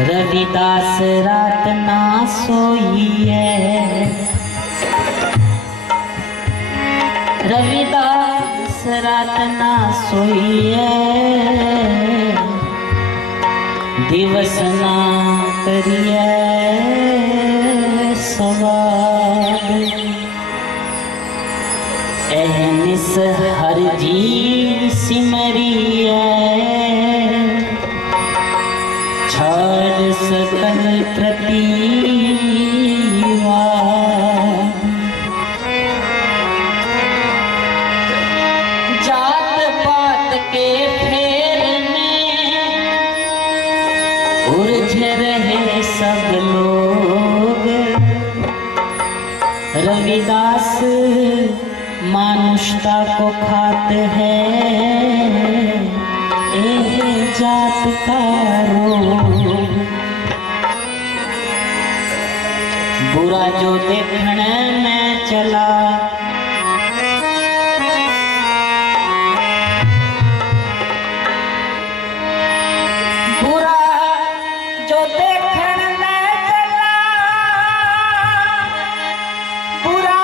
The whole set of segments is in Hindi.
रविदास रात ना सोइए, रविदास रात ना सोइए, दिवस ना करिए सवार। एहनिस हर जी सिमरिए, छाड़ सकल प्रतिवार। जात पात के फेर में उलझ रहे सब लोग, रविदास मानुषता को खाते हैं जात का रोग। बुरा जो देखने में चला, बुरा जो देखने में चला, बुरा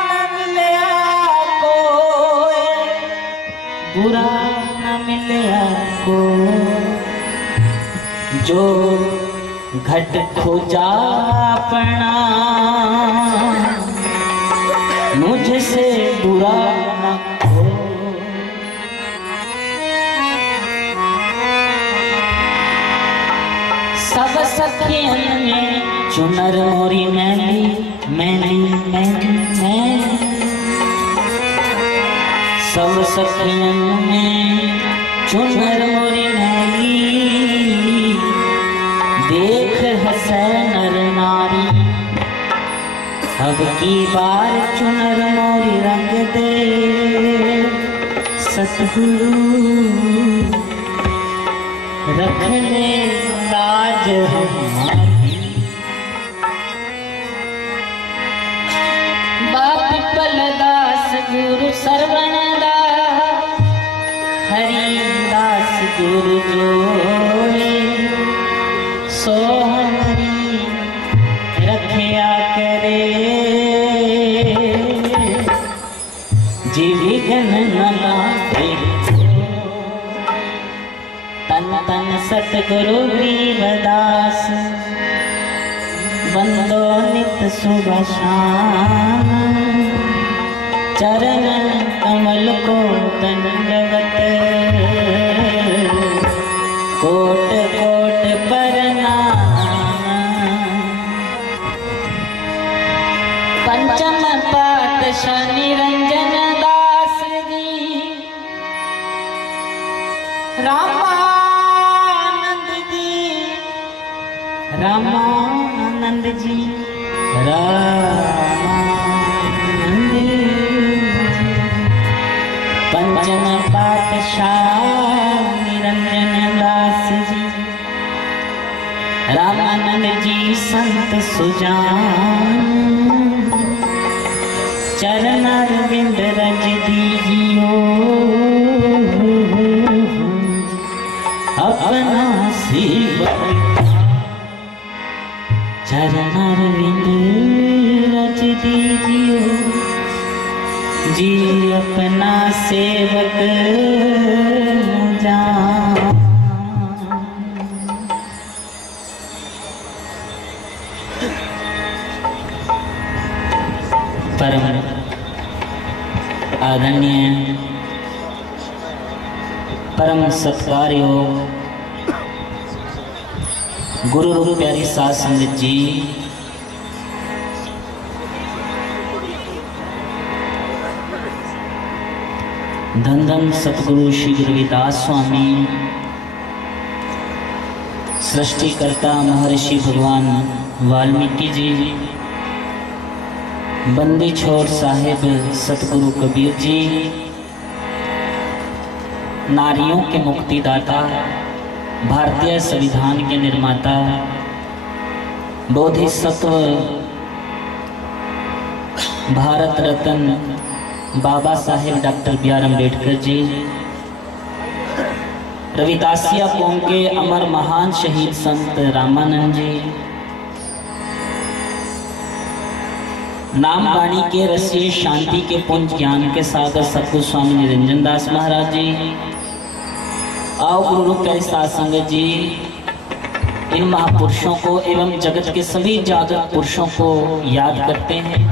न मिले आपको, बुरा न मिले आपको। जो घट खोजा अपना, मुझसे बुरा न हो। सब सखियन में चुनर मोरी मैली मैली मैली मैली, सब सखियन में चुनर मोरी मैली, देख हंसे नर नारी। अब की बार चुनर मोरी रंग दे सतगुरु, रख ले लाज हमारी। बाप पलदास गुरु सरवणदास, हरिदास गुरु जोड़े, सो हमारी रखिया करे। जीविगन न लागे तन तन सतगुरु वीरदास, बंदो नित सुबह शाम, चरण कमल को दंडवत, कोट कोट प्रणाम। पंचम पातशाह निरंजन दास जी, रामानंद जी, रामानंद जी, रामानंद जी। पंचम पातशाह निरंजन दास जी, रामानंद जी संत सुजान, चरण अरविंद रज दीजियो अपना सेवक। चरण अरविंद रज दीजियो जी अपना सेवक जान। परम आदरणीय परम सत्कार्य गुरु रूप प्यारी साध संगत जी, धन धन सतगुरु श्री रविदास स्वामी, सृष्टिकर्ता महर्षि भगवान वाल्मीकि जी, बंदी छोर साहेब सतगुरु कबीर जी, नारियों के मुक्तिदाता, भारतीय संविधान के निर्माता, बोधिसत्व, भारत रत्न बाबा साहेब डॉक्टर बी.आर. अम्बेडकर जी, रविदासिया कौम के अमर महान शहीद संत रामानंद जी, नाम वाणी के रसिए शांति के पुंज ज्ञान के सागर सतगुरु स्वामी निरंजन दास महाराज जी, आओ गुरु रूप प्यारे साध संगत जी, इन महापुरुषों को एवं जगत के सभी जागृत पुरुषों को याद करते हैं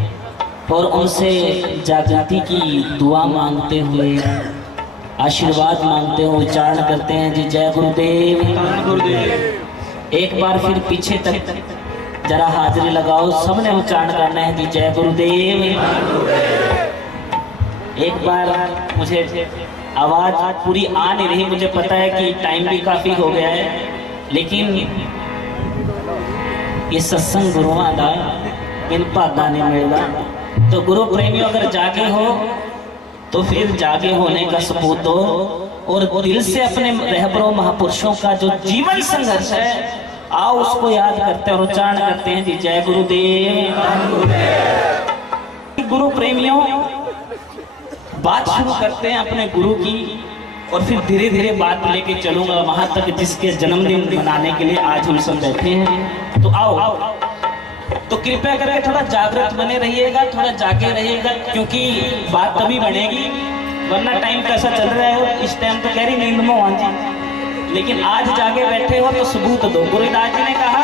और उनसे जागृति की दुआ मांगते हुए, आशीर्वाद मांगते हुए उच्चारण करते हैं जी जय गुरुदेव। एक बार फिर पीछे तक जरा हाजिरी लगाओ, सबने उच्चारण करना है जी जय गुरुदेव। एक बार मुझे आवाज पूरी आ नहीं रही, मुझे पता है कि टाइम भी काफी हो गया है, लेकिन ये सत्संग गुरुओं का इन भागा नहीं मिलता। तो गुरु प्रेमियों अगर जागे हो तो फिर जागे होने का सबूत दो और दिल से अपने रहबरों महापुरुषों का जो जीवन संघर्ष है आओ उसको याद करते हैं और उच्चारण करते हैं जी जय गुरुदेव। गुरु प्रेमियों, बात शुरू करते हैं अपने गुरु की और फिर धीरे धीरे बात लेके चलूंगा वहां तक जिसके जन्मदिन मनाने के लिए आज हम सब बैठे हैं। तो आओ, तो कृपया करके थोड़ा जागृत बने रहिएगा, थोड़ा जागे रहिएगा, क्योंकि बात तभी बनेगी, वरना टाइम कैसा चल रहा है इस टाइम तो कह रही नींद में हो जी, लेकिन आज जागे बैठे हो तो सबूत दो। गुरुदास जी ने कहा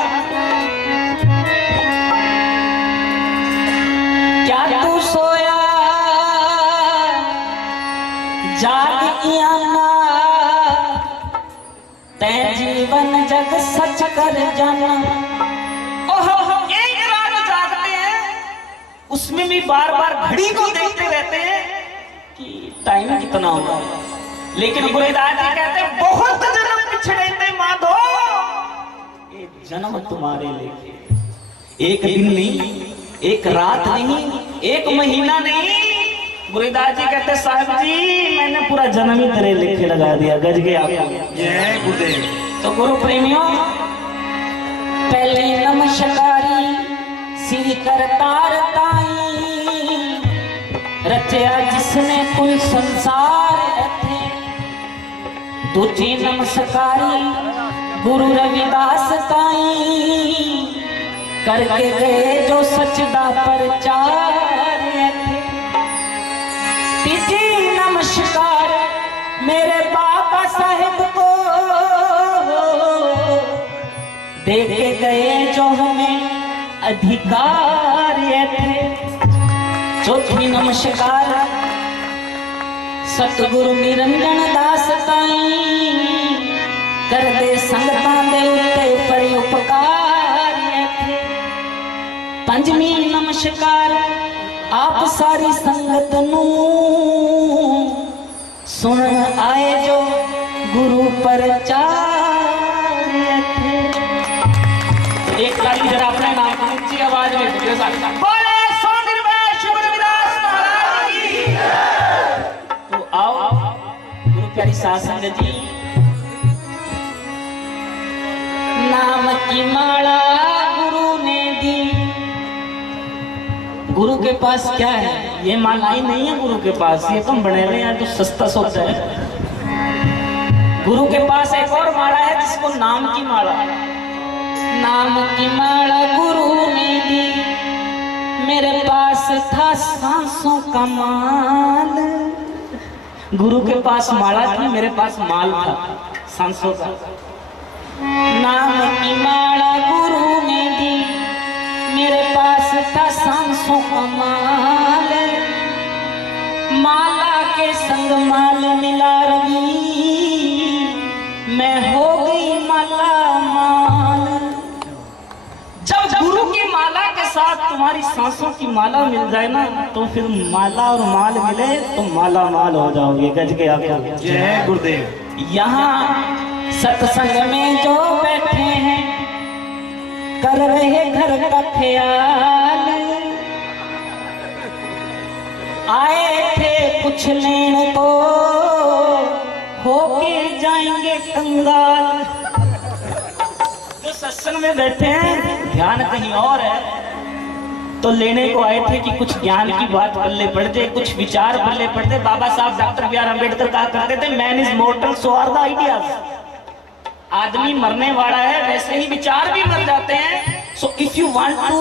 क्या तू सोया जाग तै जीवन जग सच कर जाना। एक रात जागते हैं, उसमें भी बार बार घड़ी को देखते रहते हैं कि टाइम कितना होगा, लेकिन गुरुदास जी कहते हैं बहुत जन्म पिछड़े थे माधो, ये जन्म तुम्हारे लेके, एक दिन नहीं, एक रात नहीं, एक महीना नहीं। गुरुदास जी कहते साहब जी मैंने पूरा जन्म ही तेरे लेखे लगा दिया, गज गए आपको जय गुरुदेव। तो गुरु प्रेमियों, पहले नमस्कारी श्री करतार ताई, रचया जिसने कुल संसार थे। दूजी नमस्कारी गुरु रविदास ताई, करके गए जो सच दा प्रचार थे। तीजी नमस्कार मेरे बाबा साहेब को, देके गए जो हमें अधिकार थे। चौथी नमस्कार सतगुरु निरंजन दास ताई, कर दे संगतां दे उत्ते परि उपकार थे। पंजवी नमस्कार आप सारी संगत नू, सुन आए जो गुरु प्रचार थे। एक ताली जरा अपने नाम की ऊंची आवाज में बोले सो निर्भय शुभ रविदास महाराज की। तो आओ गुरु प्यारी साध संगत जी, नाम की माला गुरु ने दी। गुरु के पास क्या है, ये माला ही नहीं है गुरु के पास, ये तुम बने रहे हैं जो सस्ता सोता है। गुरु के पास एक और माला है जिसको नाम की माला, नाम की माला गुरु ने दी। मेरे पास था सांसों का माल, गुरु के पास माला थी, मेरे पास माल था सांसों का। नाम की माला गुरु ने दी, मेरे पास था सांसों का माल। माला के संग माल मिला रवि, मैं हो गई माला माल। जब गुरु की माला के साथ तुम्हारी सांसों की माला मिल जाए ना, तो फिर माला और माल मिले तो माला माल हो जाओगे। गज के आप जय गुरुदेव। यहाँ सत्संग में जो बैठे हैं, कर रहे घर का ख्याल, आए थे कुछ लेने को हो कंगाल। जो सत्संग में बैठे हैं ध्यान कहीं और है, तो लेने को आए थे कि कुछ ज्ञान की बात पल्ले पड़ जाए, कुछ विचार पल्ले पड़ जाए। बाबा साहब डॉक्टर बी आर अम्बेडकर कहा करते थे, man is mortal so are the ideas. आदमी मरने वाला है, वैसे ही विचार भी मर जाते हैं। So if you want to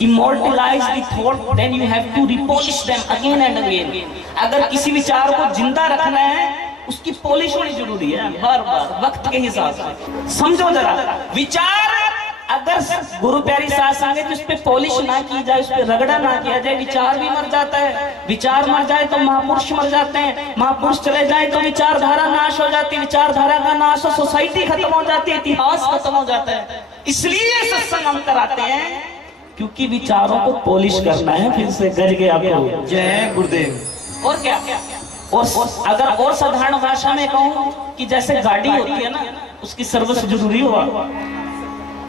immortalize the thought, then you have to repolish them again and again. अगर किसी विचार को जिंदा रखना है, उसकी पॉलिश होनी जरूरी है, बार बार वक्त के हिसाब से। समझो जरा, विचार अगर गुरु प्यारी साथ संगे तो उस पे पॉलिश ना की जाए, उस पे रगड़ा ना किया जाए, विचार भी मर जाता है। विचार मर जाए तो महापुरुष मर जाते हैं, महापुरुष चले जाए तो विचारधारा नाश हो जाती है, विचारधारा का नाश हो सोसाइटी खत्म हो जाती है, इतिहास खत्म हो जाता है। इसलिए सत्संग हम कराते हैं, क्योंकि विचारों को पॉलिश करना है। फिर से गज गया आपको जय गुरुदेव। और क्या, और अगर और साधारण भाषा में कहूं कि जैसे गाड़ी होती है ना, उसकी सर्विस जरूरी हुआ,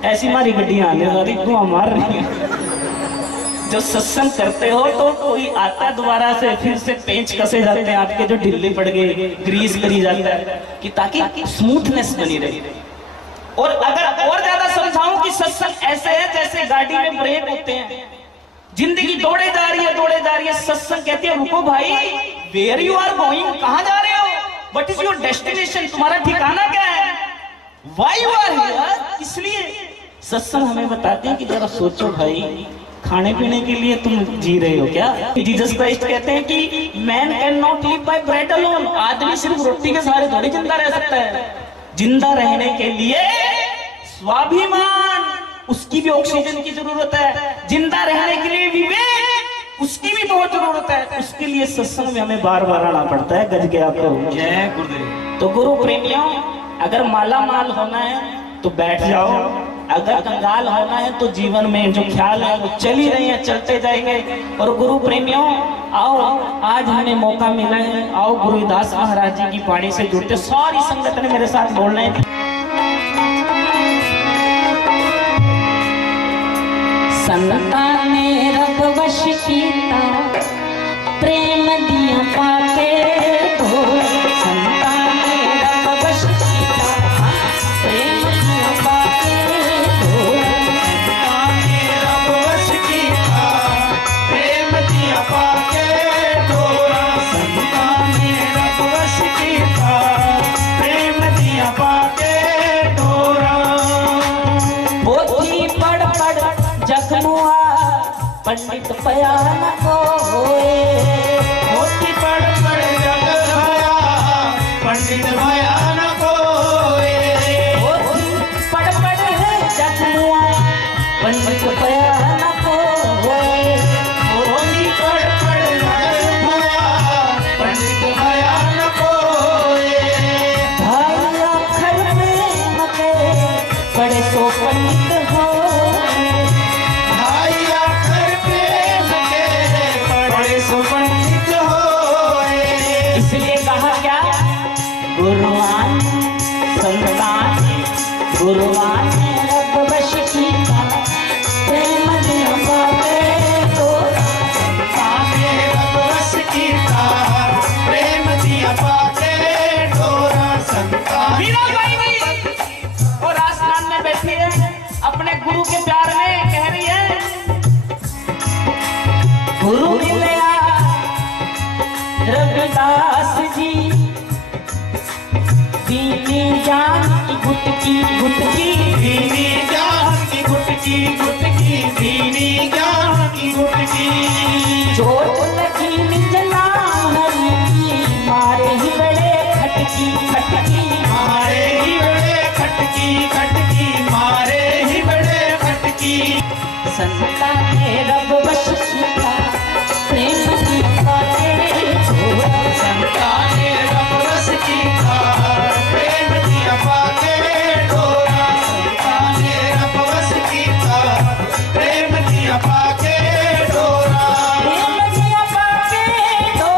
ऐसी हमारी गड्डियां आने वाली धुआं मार रही है। जो सत्संग करते हो तो कोई आता दोबारा से, फिर से पेंच कसे जाते हैं आपके जो ढीले पड़ गए, ग्रीस करी जाता है कि ताकि स्मूथनेस बनी रहे। और अगर और ज्यादा समझाऊं कि सत्संग ऐसे है जैसे गाड़ी में ब्रेक होते हैं, जिंदगी दौड़े जा रही है, सत्संग कहती है रुको भाई, वेयर यू आर गोइंग, कहां जा रहे हो, व्हाट इज योर डेस्टिनेशन, तुम्हारा ठिकाना क्या है, व्हाई यू आर हियर। इसलिए सत्संग हमें बताते हैं कि जरा सोचो भाई, खाने पीने के लिए तुम जी रहे हो क्या। जीसस क्राइस्ट कहते हैं कि man can not live by bread alone, आदमी सिर्फ रोटी के सहारे थोड़ी जिंदा रह सकता है। जिंदा रहने के लिए स्वाभिमान, उसकी भी ऑक्सीजन की जरूरत है। जिंदा रहने के लिए विवेक, उसकी भी बहुत जरूरत है। उसके लिए सत्संग में हमें बार बार आना पड़ता है। गज गया आपको जय गुरुदेव। तो गुरु प्रेमियों, अगर माला माल होना है तो बैठ जाओ, अगर कंगाल होना है तो जीवन में जो ख्याल है वो चल ही रहे हैं, चलते जाएंगे। और गुरु प्रेमियों आओ, आज हमें मौका मिला है, आओ गुरुदास महाराज जी की वाणी से जुड़ते। सारी संगत ने मेरे साथ बोलना है, संतान ने रब वश कीता, प्रेम दिया पाके तो, संतान ने रब वश कीता, प्रेम दिया पाके तो, संतान ने रब वश कीता, प्रेम दिया पाके तो, संतान ने रब वश कीता, प्रेम दिया पाके तो। पोथी पढ़ पढ़ जखनुआ पंडित पया न कोए, पोथी पढ़ पढ़ जखनुआ पंडित पया न कोए, पोथी पढ़ पढ़ जखनुआ पंडित पया न कोए, पोथी पढ़ पढ़ जखनुआ पंडित पया न कोए। भाई अखर प्रेम के बड़े सो पंडित हो, इसलिए कहा क्या, गुरुवान संतान, गुरुवान रब वश कीता, प्रेम दिया पाके तो, संतान रब वश कीता, प्रेम दिया पाके तो, संतान। और आसमान में बैठी है, अपने गुरु के प्यार में कह रही है, गुरु मिले रविदास जी, दीनी जान की गुटकी गुटकी, दीनी जान की गुटकी गुटकी, दीनी जान की गुटकी। चोट लगी निजना हरी की, मारे ही बड़े खटकी खटकी, मारे ही बड़े खटकी खटकी, मारे ही बड़े खटकी। संतान ने रब वश कीता, प्रेम दिया पाके तो, संतान ने रब वश कीता, प्रेम दिया पाके तो, संतान ने रब वश कीता, प्रेम दिया पाके तो, प्रेम दिया पाके तो,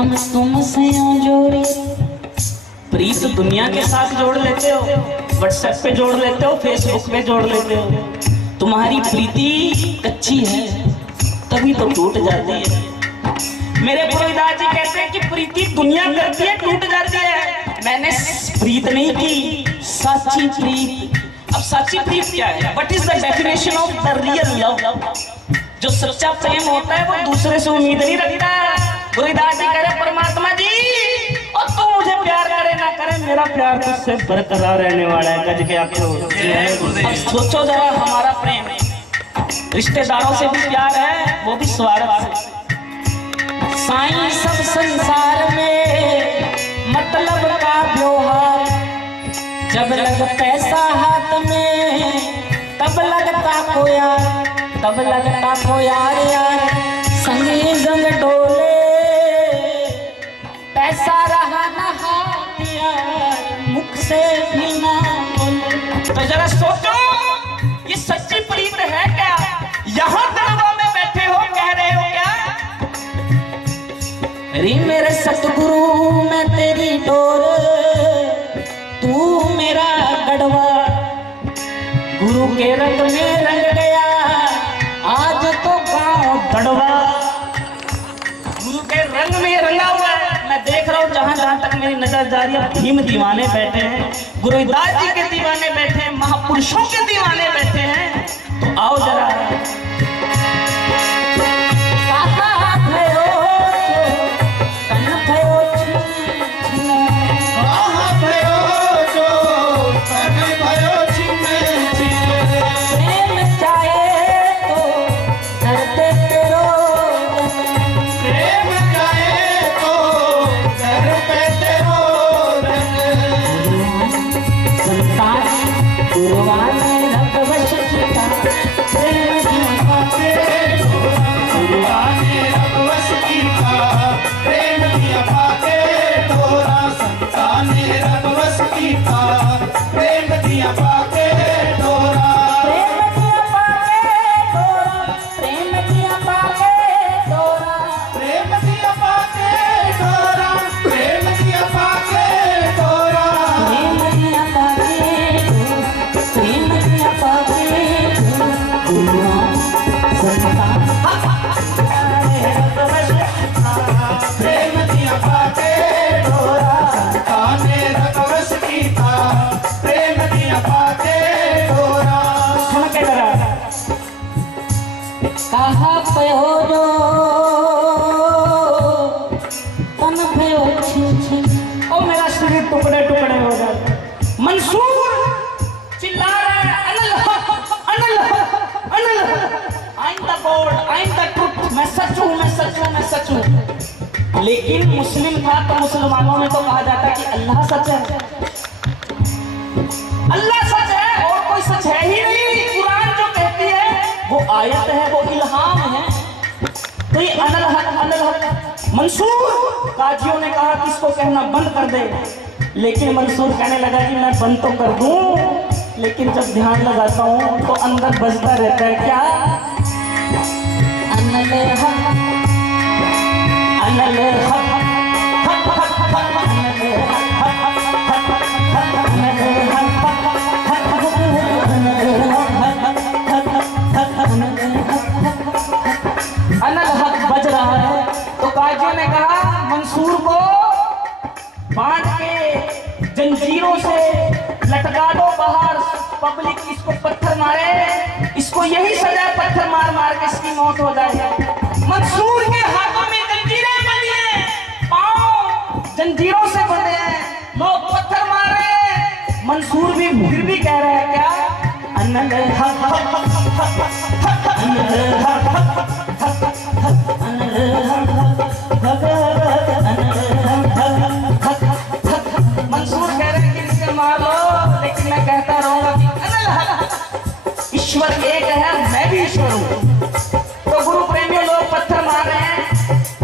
हम तुमसे यूं जोड़े। प्रीत दुनिया के साथ जोड़ लेते हो, व्हाट्सएप पे जोड़ लेते हो, फेसबुक पे जोड़ लेते हो। तुम्हारी प्रीति कच्ची है तभी तो टूट जाती है। मेरे पुरोहित जी कहते हैं कि प्रीति दुनिया करती है टूट जाती है। मैंने प्रीत नहीं की, सच्ची प्रीत। अब सच्ची प्रीत क्या है? What is the definition of the real love? जो सच्चा प्रेम होता है वो दूसरे से उम्मीद नहीं रखता। गुरुदास जी कह रहे परमात्मा जी और तू मुझे प्यार करे ना करे, मेरा प्यार तुझसे बरकरार रहने वाला है। गज के आपको अब सोचो जरा, हमारा प्रेम रिश्तेदारों से भी प्यार है, वो भी स्वार्थ से। साईं सब संसार में मतलब का व्यवहार, जब लग पैसा हाथ में तब लगता को यार, तब लगता को यार यार संगे संग डोले। पैसा रहा ना हाथ यार, मुख से भी ना बोले। तो जरा सोचो ये सच्ची प्रीत है क्या? यहाँ दरबार में बैठे हो कह रहे हो क्या? रे मेरे सतगुरु मैं तेरी डोर, तू मेरा गढ़वा। गुरु के रंग में रंग गया आज तो गाँव दड़वा। गुरु के रंग में रंगा हुआ है। मैं देख रहा हूँ जहाँ जहाँ तक मेरी नजर जा रही है, भीम दीवाने बैठे हैं, गुरुदास जी के दीवाने बैठे हैं, महापुरुषों के दीवाने बैठे हैं। तो आओ जरा टुकड़े टुकड़े हो जाए। मंसूर चिल्ला रहा है I am the God, I am the truth, मैं सच हूँ, मैं सच हूँ, मैं सच हूँ। लेकिन मुस्लिम था तो मुसलमानों में तो कहा जाता कि अल्लाह सच है, अल्लाह सच है और कोई सच है ही नहीं। कुरान जो कहती है वो आयत है, वो इल्हाम है। तो ये अनल हक मंसूर काजियों ने कहा कि इसको कहना बंद कर दे, लेकिन मंसूर कहने लगा कि मैं बंद तो कर दूं, लेकिन जब ध्यान लगाता हूं तो अंदर बजता रहता है क्या? अनल हक अनल हक अनल हक बज रहा है। तो काजियों ने कहा मंसूर को बांध के जंजीरों से लटका दो बाहर, पब्लिक इसको पत्थर मारे, इसको यही सजा, पत्थर मार मार के इसकी मौत हो जाए। मंसूर के हाथों में जंजीरें बंधी हैं, पांव जंजीरों से बंधे हैं, लोग पत्थर मार रहे हैं। मंसूर भी फिर भी कह रहे हैं क्या? अनल हक अनल हक मंसूर कह रहे हैं कि इसे मार लो, लेकिन मैं कहता रहूंगा कि अनल हक, ईश्वर एक है, मैं भी ईश्वर हूँ। तो गुरु प्रेमियों लोग पत्थर मार रहे हैं।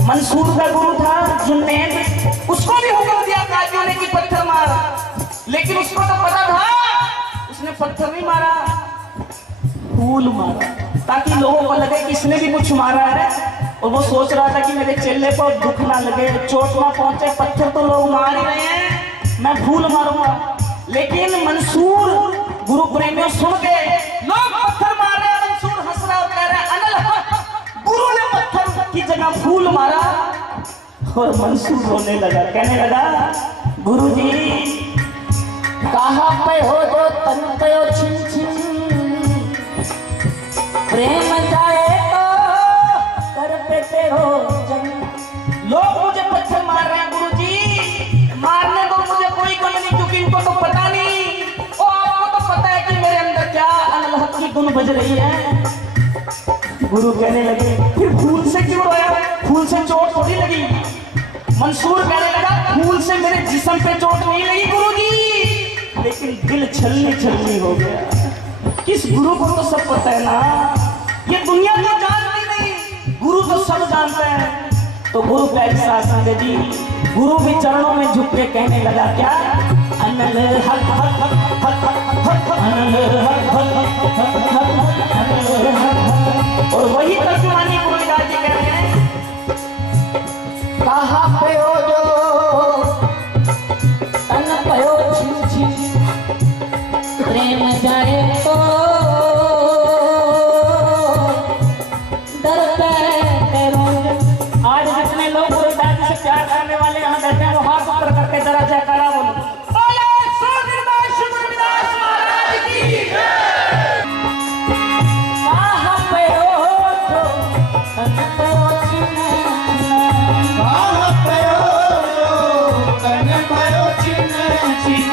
मंसूर का गुरु था जुन्नैद, उसको भी हुक्म दिया काजियों ने कि पत्थर मार, लेकिन उसको तो पता था, उसने पत्थर नहीं मारा, फूल मारा, ताकि लोगों को लगे कि इसने भी कुछ मारा है। और वो सोच रहा था कि मेरे चेले को दुख ना लगे, चोट ना पहुंचे, पत्थर तो लोग मार ही रहे हैं, मैं फूल मारूंगा। लेकिन मंसूर गुरु प्रेमियों सुन के लोग पत्थर मार रहे हैं, मंसूर हंस रहा और कह रहा है अनल गुरु ने पत्थर की जगह फूल मारा। और मंसूर रोने लगा, कहने लगा गुरु जी कहाँ पे हो जो तन पे हो छिन छिन, प्रेम जाए तो कर पे हो जन। लोग मुझे पत्थर मार रहे हैं गुरु जी, मारने दो मुझे, कोई गम नहीं, क्योंकि इनको तो पता नहीं, और आपको तो पता है कि मेरे अंदर क्या अनलहक की धुन बज रही है। गुरु कहने लगे फिर फूल से क्यों रोया, फूल से चोट थोड़ी लगी। मंसूर कहने लगा फूल से मेरे जिस्म पे चोट नहीं लगी गुरुजी, लेकिन दिल छलनी छलनी हो गया। किस गुरु को तो सब पता है ना, ये दुनिया तो जानती नहीं, गुरु तो सब जानता है। तो गुरु का एहसास संगे जी, गुरु भी चरणों में झुक के कहने लगा क्या, अनल हक हक हक हक हक अनल हक हक हक अनल हक। और वही तर्जुमानी गुरु जी कहते हैं कहाँ पे हो जो तन पे हो छिन छिन, प्रेम जाए तो डर पे रोज। आज जितने लोग गुरुदास से प्यार करने वाले यहाँ बैठे हैं, वो हाथ ऊपर करके जरा जयकारा बोलो। कहाँ पे हो जो तन पे हो छिन छिन, कहाँ पे हो जो तन पे हो छिन छिन,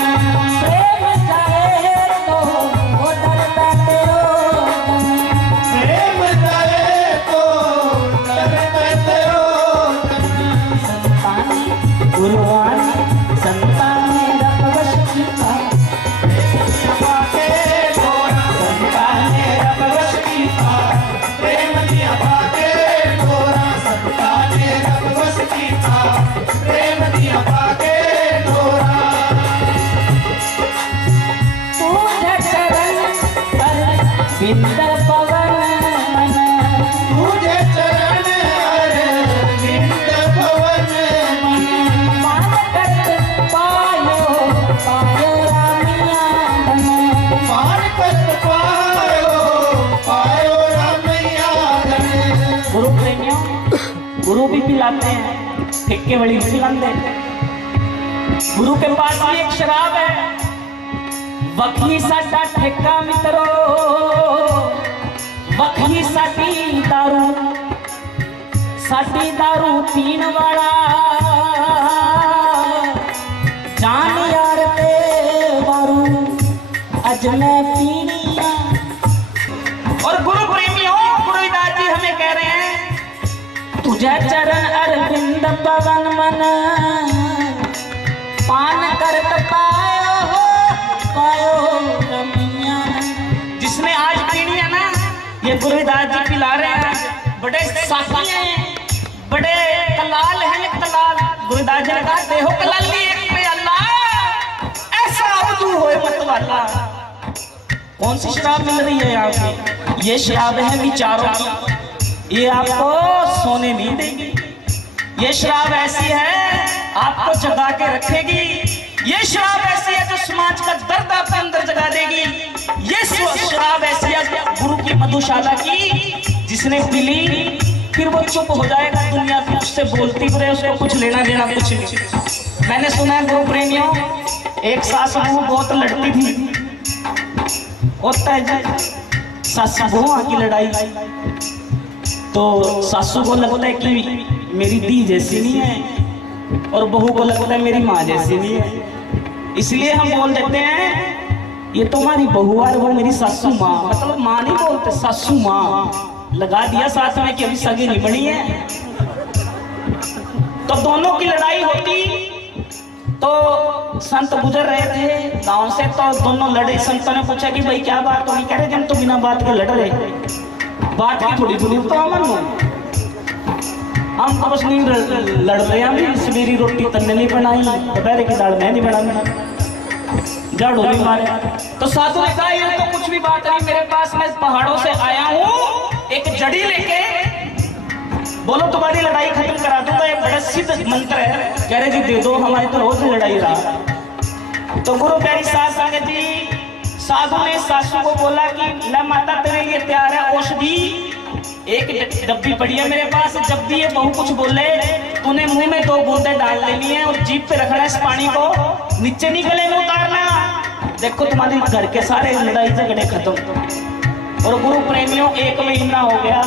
प्रेम जाए तो वो डर पे रोज। प्रेम जाए तो डर पे रोज। गुरुवाणी संतान में रबवश की पार, बाके तोरा संतान ने रबवश की पार, प्रेम दिया बाके तोरा संतान ने रबवश की पार, प्रेम दिया बाके तोरा। तुझे चरण पर बिंदर पवन मन, तुझे चरण अरविंद भवन मन, मान कर पायो पायो रामिया धन। मान कर पायो रामैया धन। गुरु प्रेमियों, गुरु भी पिलाते हैं, फिक्के बड़ी पिलाते। गुरु के पास भी एक शराब है, वखी साडा ठेका मित्रो, वखी साडी दारू पीन वाला, जान यार ते वारू अज मैं पीनी आ। और गुरु प्रेमियों, गुरुदास जी हमें कह रहे हैं तुझे चरण अरविंद पवन मन, पान करत पायो रमिया। जिसने आज पीनी है ना, ये गुरुदास जी पिला रहे हैं। बड़े साथी हैं, बड़े कलाल हैं, कलाल। गुरुदास जी ने कहा देहो कलाली एक पे अल्लाह, ऐसा अब्दू होए मत वाला। कौन सी शराब मिल रही है यहाँ पे? ये शराब है विचारों की, ये आपको सोने नहीं देगी। ये शराब ऐसी है आपको जगा के रखेगी। ये शराब ऐसी है जो समाज का दर्द आपके अंदर जगा देगी। ये शराब ऐसी है गुरु की मधुशाला की, जिसने पीली फिर वो चुप हो जाएगा, दुनिया फिर उससे बोलती रहे, उसको कुछ लेना देना कुछ नहीं। मैंने सुना है गुरु प्रेमियों, एक सास बहू बहुत लड़ती थी, होता है जी सासू बहुआ की लड़ाई। तो सासू को लगता है कि मेरी दी जैसी नहीं है, और बहू को लगता है मेरी माँ जैसी नहीं है, इसलिए हम बोल देते हैं ये तुम्हारी बहू है, वो मेरी सासू माँ। मतलब माँ नहीं बोलते, सासू माँ लगा दिया साथ में कि अभी सगी नहीं बनी है। तो दोनों की लड़ाई होती, तो संत गुजर रहे थे गांव से, तो दोनों लड़े। संतों ने पूछा कि भाई क्या बात होगी? कह रहे हम तो बिना बात के लड़ रहे, बात की थोड़ी थोड़ी तो अमन हो, हम तो बस नहीं लड़ रहे हैं। सवेरी रोटी तन्ने नहीं बनाई, दोपहर की दाल मैं नहीं बनाई, झाड़ू नहीं मारे। तो साधु ने कहा ये तो कुछ भी बात नहीं, मेरे पास मैं पहाड़ों से आया हूँ एक जड़ी लेके, बोलो तुम्हारी लड़ाई खत्म करा दूंगा, ये बड़ा सिद्ध मंत्र है। कह रहे जी दे दो, हमारी तो रोज लड़ाई रहा। तो गुरु प्यारी सास संगत जी, साधु ने सासू को बोला कि न माता तेरे लिए तैयार है औषधि, एक डब्बी पड़ी है मेरे पास, जब भी ये बहू कुछ बोले तूने मुंह में 2 बूंदे डाल लेनी है और जीभ पे रखना इस पानी को, नीचे नहीं गले में उतारना। देखो तुम्हारे घर के सारे लड़ाई झगड़े खत्म। और गुरु प्रेमियों 1 महीना हो गया,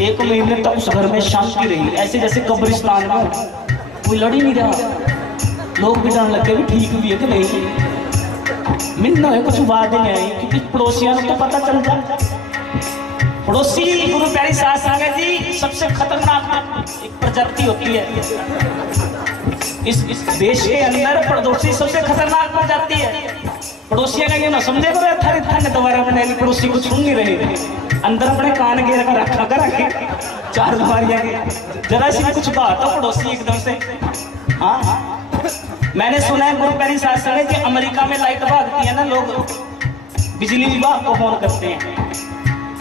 1 महीने तक उस घर में शांति रही, ऐसे जैसे कब्रिस्तान में कोई लड़ ही नहीं रहा। लोग भी डर लगे भी ठीक भी है कि नहीं, मिलना है कुछ बात नहीं आई, क्योंकि पड़ोसियों को तो पता चल जाता। पड़ोसी गुरु प्यारी सास संगत जी सबसे खतरनाक एक प्रजाति होती है इस देश के अंदर। पड़ोसी सबसे खतरनाक प्रजाति है। पड़ोसियों का ये ना समझे करो थारी थाने दोबारा बनेगी, पड़ोसी को सुन नहीं रहे, अंदर अपने कान घेर कर रखा कर रखे 4 दुआरियां के, जरा सी कुछ बात हो पड़ोसी एकदम से। हाँ मैंने सुना है गुरु प्यारी सास संगत जी, अमेरिका में लाइट भागती है ना, लोग बिजली विभाग को फोन करते हैं।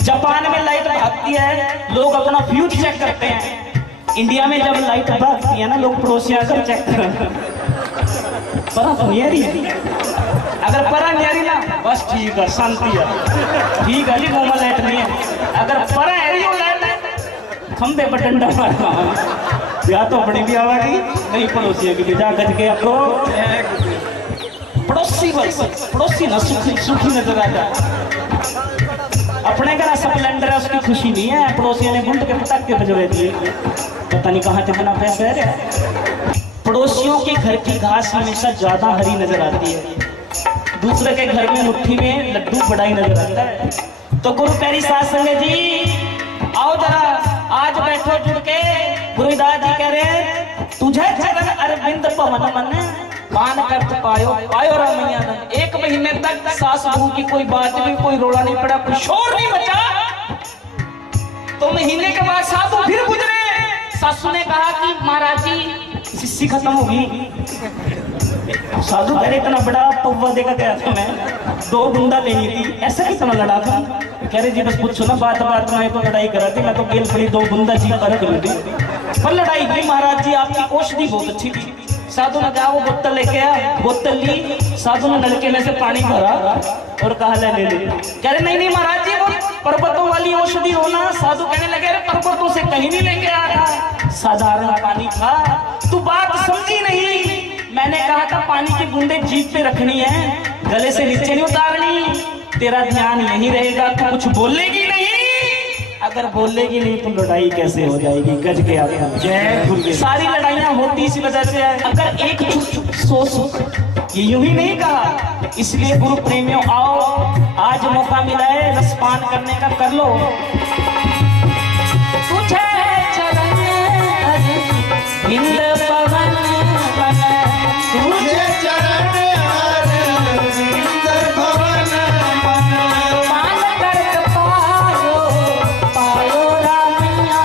जापान में लाइट भागती है, लोग अपना फ्यूज चेक करते हैं। इंडिया में जब लाइट भागती है ना, लोग पड़ोसियां कर चेक करते हैं। परा तो नहीं आ रही, अगर परा नहीं आ रही ना बस ठीक है, शांति है, ठीक है जी, मोमा लाइट नहीं है। अगर परा है रही हो लाइट, खंबे पर डंडा मारना, या तो अपनी भी आवागी नहीं पड़ोसियों की भी जा गज के आपको पड़ोसी बस पड़ोसी ना सुखी नजर आ जाए। अपने घर स्प्लेंडर है, उसकी खुशी नहीं है, पड़ोसियों ने घुंट के पटाखे बजवे दिए, पता नहीं कहाँ कितना पैसा है। पड़ोसियों के घर की घास हमेशा ज्यादा हरी नजर आती है, दूसरे के घर में मुट्ठी में लड्डू बड़ा ही नजर आता है। तो गुरु प्यारी सास संगत जी आओ जरा आज बैठो जुड़ के। गुरुदास जी कह रहे हैं तुझे चरण अरविंद पवन मन मान करत पायो पायो रामैया। 1 महीने तक सास बहू की कोई बात नहीं, कोई रोला नहीं पड़ा, कोई शोर नहीं मचा। तो महीने के बाद साधु फिर गुजरे। सासू ने कहा कि महाराज जी सिस्सी खत्म होगी। साधु कह रहे इतना बड़ा पौवा देगा क्या था, मैं 2 बूंदा लेनी थी, ऐसा कितना लड़ा था। कह रहे जी बस पूछो ना, बात बात में तो लड़ाई करा थी, मैं तो गेल पड़ी 2 बूंदा जी पर रख ली, पर लड़ाई नहीं। महाराज जी आपकी औषधि बहुत अच्छी थी। साधु ने कहा वो बोतल लेके आया, बोतल ली, साधु ने नलके में से पानी भरा और कहा ले ले। कह रहे नहीं नहीं महाराज जी वो पर्वतों वाली औषधि हो ना। साधु कहने लगे अरे पर्वतों से कहीं नहीं लेके आया, साधारण पानी था, तू बात समझी नहीं। मैंने कहा था पानी की बूंदे जीभ पे रखनी है, गले से नीचे नहीं उतारनी। तेरा ध्यान यही रहेगा, तू कुछ बोलेगी नहीं। अगर बोलेगी नहीं तो लड़ाई कैसे हो जाएगी। गज के आगे जय। सारी लड़ाइयां होती इसी वजह से है, अगर एक चुप सोच ये यूं ही नहीं कहा। इसलिए गुरु प्रेमियों आओ आज मौका मिला है रसपान करने का, कर लो। तुझे चरण अरविंद पवन मन, तुझे चरण अरविंद पवन मन, मान करत पायो पायो रामैया।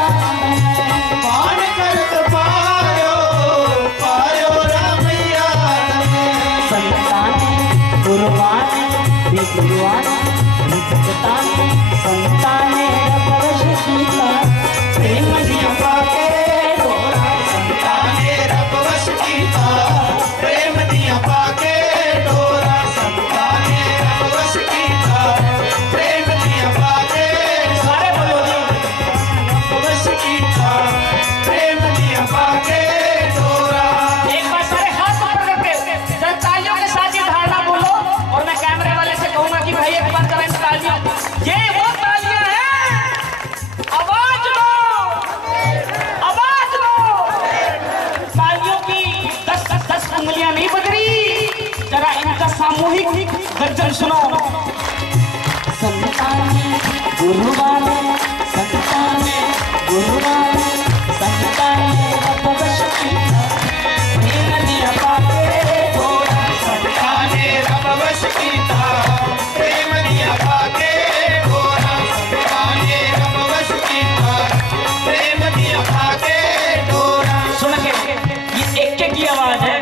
मान करत पायो पायो रामैया। संतान गुरुवान विद्वान विद्वतान संतान रपवश कीता, प्रेम दिया पाके तोरा संताने रपवश कीता, प्रेम दिया पाके तोरा संताने रपवश कीता, प्रेम दिया पाके सारे बोलो जी रपवश कीता, प्रेम दिया पाके तोरा। एक बार सारे हाथ ऊपर करके जरा तालियों के साथ ये धारणा बोलो, और मैं कैमरे वाले से कहूंगा कि भाई एक बार करें तालियां। ये वो तालियां हैं, आवाज लो, आवाज लो। तालियों की 10 उंगलियां नहीं बदरी, जरा इनका सामूहिक गर्जन सुनो। संतान गुरुवान संतान गुरुवान संतान रपवश कीता, प्रेम दिया पाके तोरा संताने रपवश कीता, प्रेम दिया पाके तोरा संताने रपवश कीता, प्रेम दिया पाके तोरा। सुन के ये एक की आवाज है।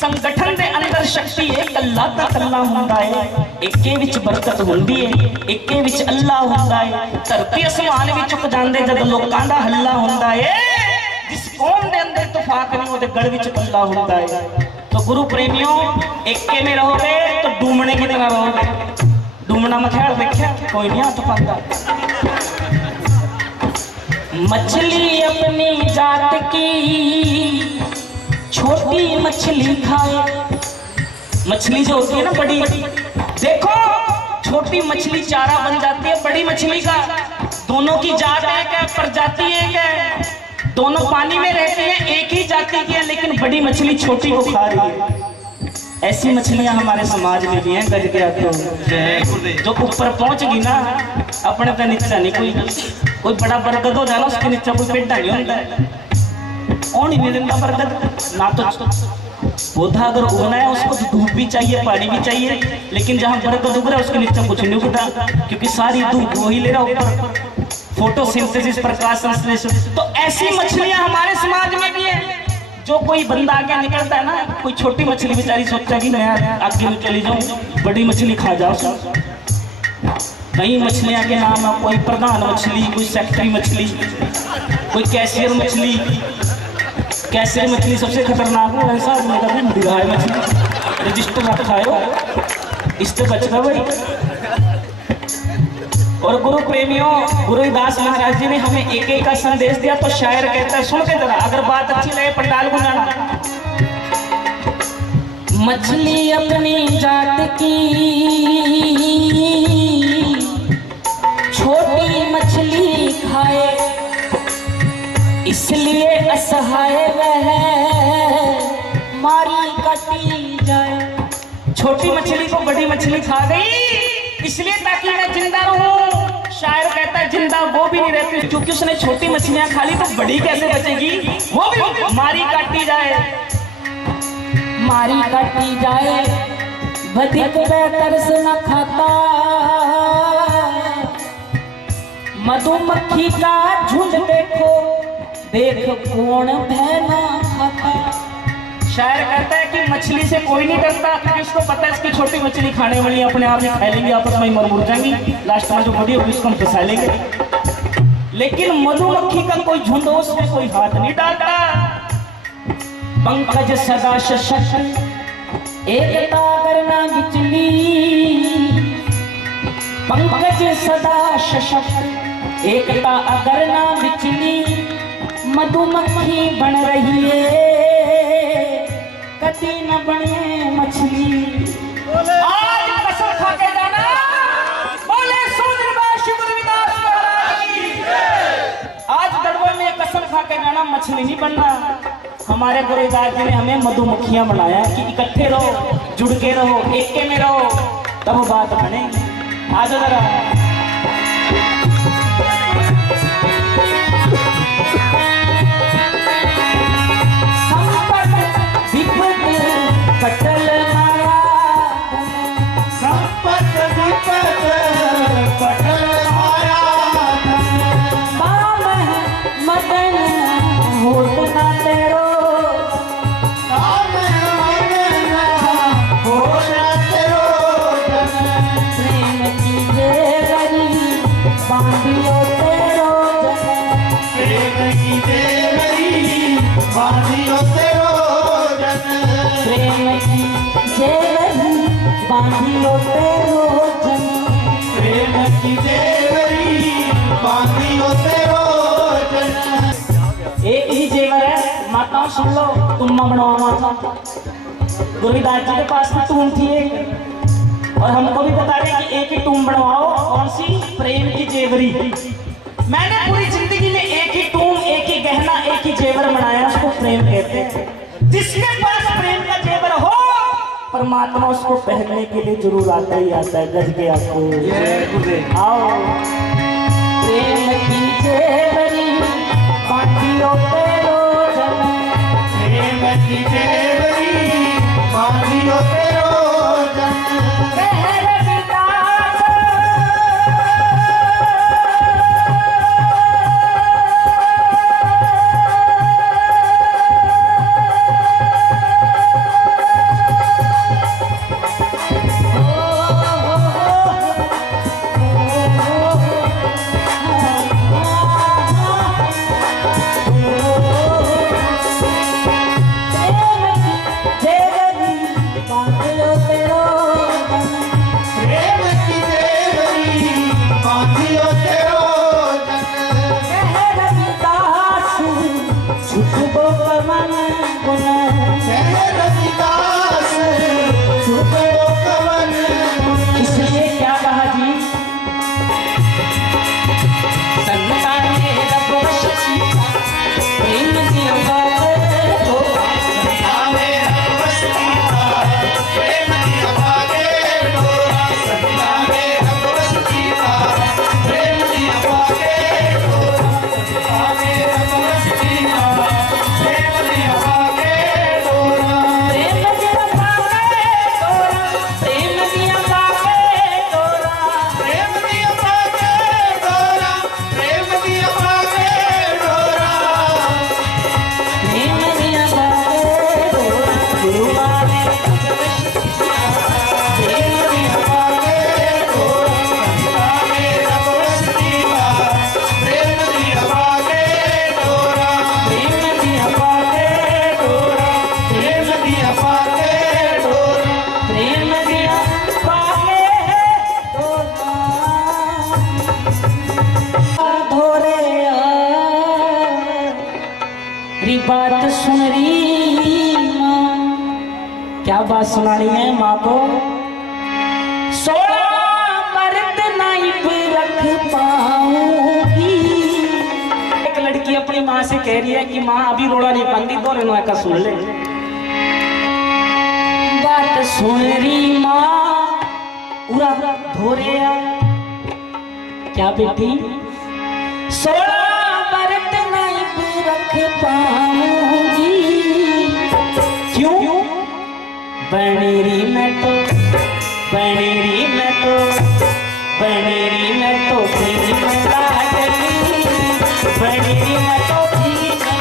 संगठन ਦੇ ਅੰਦਰ ਸ਼ਕਤੀ ਹੈ, ਕੱਲਾ ਤਾਂ ਕੱਲਾ ਹੁੰਦਾ ਹੈ, ਇੱਕੇ ਵਿੱਚ ਬਰਕਤ ਹੁੰਦੀ ਹੈ, ਇੱਕੇ ਵਿੱਚ ਅੱਲਾ ਹੁੰਦਾ ਹੈ। ਧਰਤੀ ਅਸਮਾਨ ਵੀ ਝੁਕ ਜਾਂਦੇ ਜਦ ਲੋਕਾਂ ਦਾ ਹੱਲਾ ਹੁੰਦਾ ਹੈ। ਜਿਸ ਕੌਮ ਦੇ ਅੰਦਰ ਇਤਫਾਕ ਨਹੀਂ ਉਹਦੇ ਗੜ ਵਿੱਚ ਕੱਲਾ ਹੁੰਦਾ ਹੈ। तो गुरु प्रेमियों, एक्के में रहोगे तो डूमने की तरह रहोगे। डूमना मखैर देखा कोई नहीं हाथ पाता। मछली अपनी जात की छोटी मछली खाए। मछली जो होती है ना बड़ी, देखो छोटी मछली चारा बन जाती है बड़ी मछली का। दोनों की जात एक है, प्रजाति एक है, दोनों पानी में रहती हैं, एक ही जाति की है, लेकिन बड़ी मछली छोटी को खा रही है। ऐसी मछलियां हमारे समाज में भी हैं गज के आते जो ऊपर पहुंच गई ना अपने पे नीचा नहीं। कोई बड़ा बरगद हो जाए ना उसके नीचे कोई पेड़ा नहीं होता है। और नहीं देता बरगद ना। तो पौधा अगर उगना है उसको तो धूप भी चाहिए, पानी भी चाहिए, लेकिन जहाँ बरगद उग रहा है उसके नीचे कुछ नहीं उगता, क्योंकि सारी धूप वो ही ले रहा ऊपर, फोटोसिंथेसिस, प्रकाश संश्लेषण। तो ऐसी मछलियां हमारे समाज में भी है। जो कोई बंदा आगे निकलता है ना, कोई छोटी मछली बेचारी सोचता कि मैं आगे में चली जाऊं, बड़ी मछली खा जाओ। कई मछलियां के नाम है, कोई प्रधान मछली, कोई सेक्रेटरी मछली, कोई कैशियर मछली। कैशियर मछली सबसे खतरनाक है, ऐसा मछली रजिस्टर रखा है, इससे बचना भाई। और गुरु प्रेमियों, गुरुदास महाराज जी ने हमें एक एक का संदेश दिया। तो शायर कहता है, सुन के जरा, अगर बात अच्छी लगे पंडाल गुंजाना। मछली अपनी जात की छोटी मछली खाए, इसलिए असहाय वह मारी काटी जाए। छोटी मछली को बड़ी मछली खा गई, इसलिए ताकि मैं जिंदा रहूं। शायर कहता है जिंदा वो भी नहीं रहती, क्योंकि उसने छोटी मछलियां खा ली, तो बड़ी कैसे बचेगी? वो भी मारी काटी जाए। मारी काटी जाए, बधिक बेहतर से न खाता। मधुमक्खी का झुंड देखो, देख कौन भैना खाता। शायर कहता है कि मछली से कोई नहीं डरता, क्योंकि उसको पता है इसकी छोटी मछली खाने वाली अपने आप ही खा लेंगी, आपस में मर जाएंगी, लास्ट में जो बड़ी होगी उसको हम फंसा लेंगे। लेकिन मधुमक्खी का कोई झुंड, उसमें कोई हाथ नहीं डालता। पंकज सदा सशक्त, एकता करना बिचली। पंकज सदा सशक्त, एकता अगर ना बिचली। मधुमक्खी बन रही है, कभी न बने मछली। आज कसम खा के जाना, बोले सूर्यवंशी गुरुदास महाराज की। आज दड़बे में कसम खा के जाना, मछली नहीं बनना। हमारे गुरुदास जी ने हमें मधुमक्खियां बनाया कि इकट्ठे रहो, जुड़ के रहो, एक में रहो, तब बात बनेगी। आज जरा पटल माया, संपत विपत पटल माया। बाम मदन होत ना तेरो, राम मदन होना तेरो जन। प्रेम की देवरी बांधियो तेरो जन। प्रेम की देवरी बांधियो तेरो जन। प्रेम की देवरी बांधियो तेरो जन। प्रेम की देवरी बांधियो तेरो जन। एक ही जेवर है, माताओं सुन लो, तुम्मा बनवा माता। गुरुदास जी के पास में टूम थी एक, और हमको भी बता रहे कि एक ही टूम बनवाओ। कौन सी? प्रेम की जेवरी। मैंने पूरी जिंदगी में एक ही टूम, एक ही गहना, एक ही जेवर बनाया, उसको प्रेम कहते हैं। जिसके पास प्रेम का जेवर हो, परमात्मा उसको पहनने के लिए जरूर आता ही आता है। गज के आपको आओ। प्रेम की देवरी बांधियो तेरो जन। प्रेम की देवरी बांधियो तेरो जन। बात सुन रही माँ। क्या बात सुनानी है माँ को? 16 मर्द नाइब रख पाऊंगी। एक लड़की अपनी माँ से कह रही है कि माँ अभी रोड़ा नहीं पाती, तो रेणुआ का सुन ले। बात सुन रही माँ पूरा धोरिया। क्या बेटी? 16 मर्द नाइब रख पाऊंगी। क्यों? बनेरी में तो बनेरी में तो बनेरी में तो भी लाडली, बनेरी में तो भी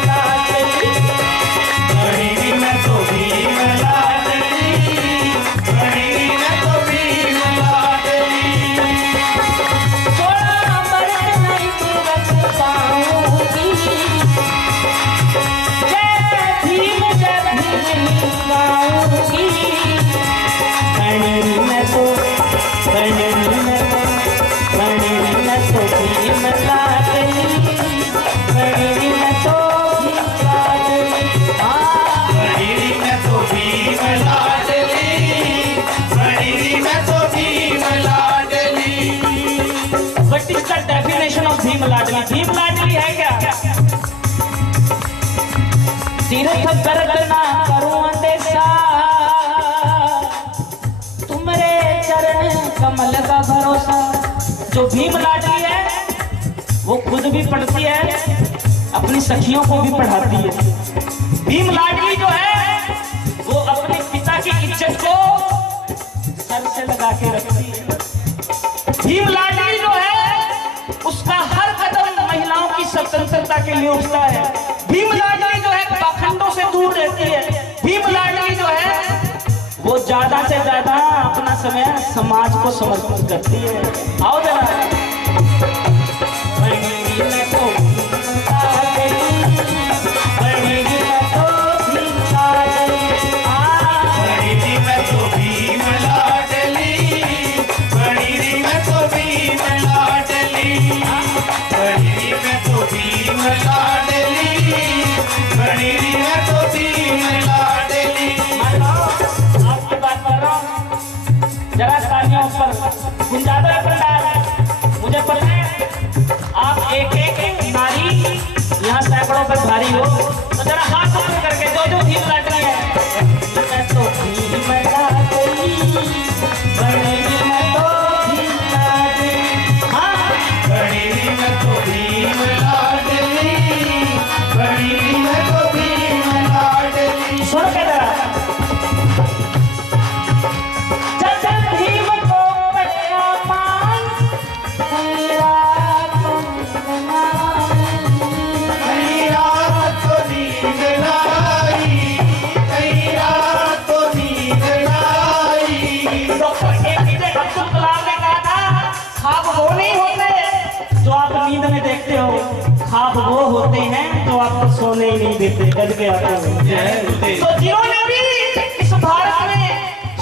लाडली, बनेरी में तो भी लाडली, बनेरी में तो भी लाडली। 16 मर्द नाइब रख पाऊंगी। जय भीम गाऊंगी। बनेरी में तो बनेरी में तो बनेरी में तो भीम लाडली, बनेरी में तो भीम लाडली। बनेरी में तो भी लाडली, बनेरी में तो भी लाडली। What is the definition of Bhim लाडली? भीम लाडली है क्या? तीर्थ करत ना करूं अंदेशा, तुम्हारे चरण कमल का भरोसा। जो भीम लाडली है वो खुद भी पढ़ती है, अपनी सखियों को भी पढ़ाती है। भीम लाडली जो है वो अपने पिता की इज्जत को सर से लगा के रखती है। भीम लाडली जो है उसका हर कदम महिलाओं की स्वतंत्रता के लिए उठता है। भीम लाडली जो है पाखंडों से दूर रहती है। भीम लाडली जो है वो ज्यादा से ज्यादा अपना समय समाज को समर्पित करती है। आओ जरा। बनेरी में तो लाडली, बनेरी में तो भी लाडली। बनेरी में तो भी लाडली, बनेरी में तो भी लाडली, बनेरी में तो भी लाडली, बनेरी में तो भी लाडली। आपकी बात कर रहा हूँ, जरा तालियों पर गुंजादा पंडाल। मुझे पता है आप एक एक नारी यहाँ सैकड़ों पर भारी हो, तो जरा हाथ ऊपर करके जो भीम लाडली है। मैं तो भीम लाडली, बनेरी में तो भीम लाडली। हाँ, बनेरी में तो भी लाडली, बनेरी में तो भी लाडली। सुन के जरा। जब भीम को पड़या मान, तेरा कई रात तो नींद लाई, कई रात तो नींद लाई। डॉक्टर एपीजे अब्दुल कलाम ने कहा था ख्वाब वो नहीं होते जो आप नींद में देखते हो, ख्वाब वो होते हैं जो आपको सोने ही नहीं देते, गज के आते हो। तो जिन्होंने भी इस भारत में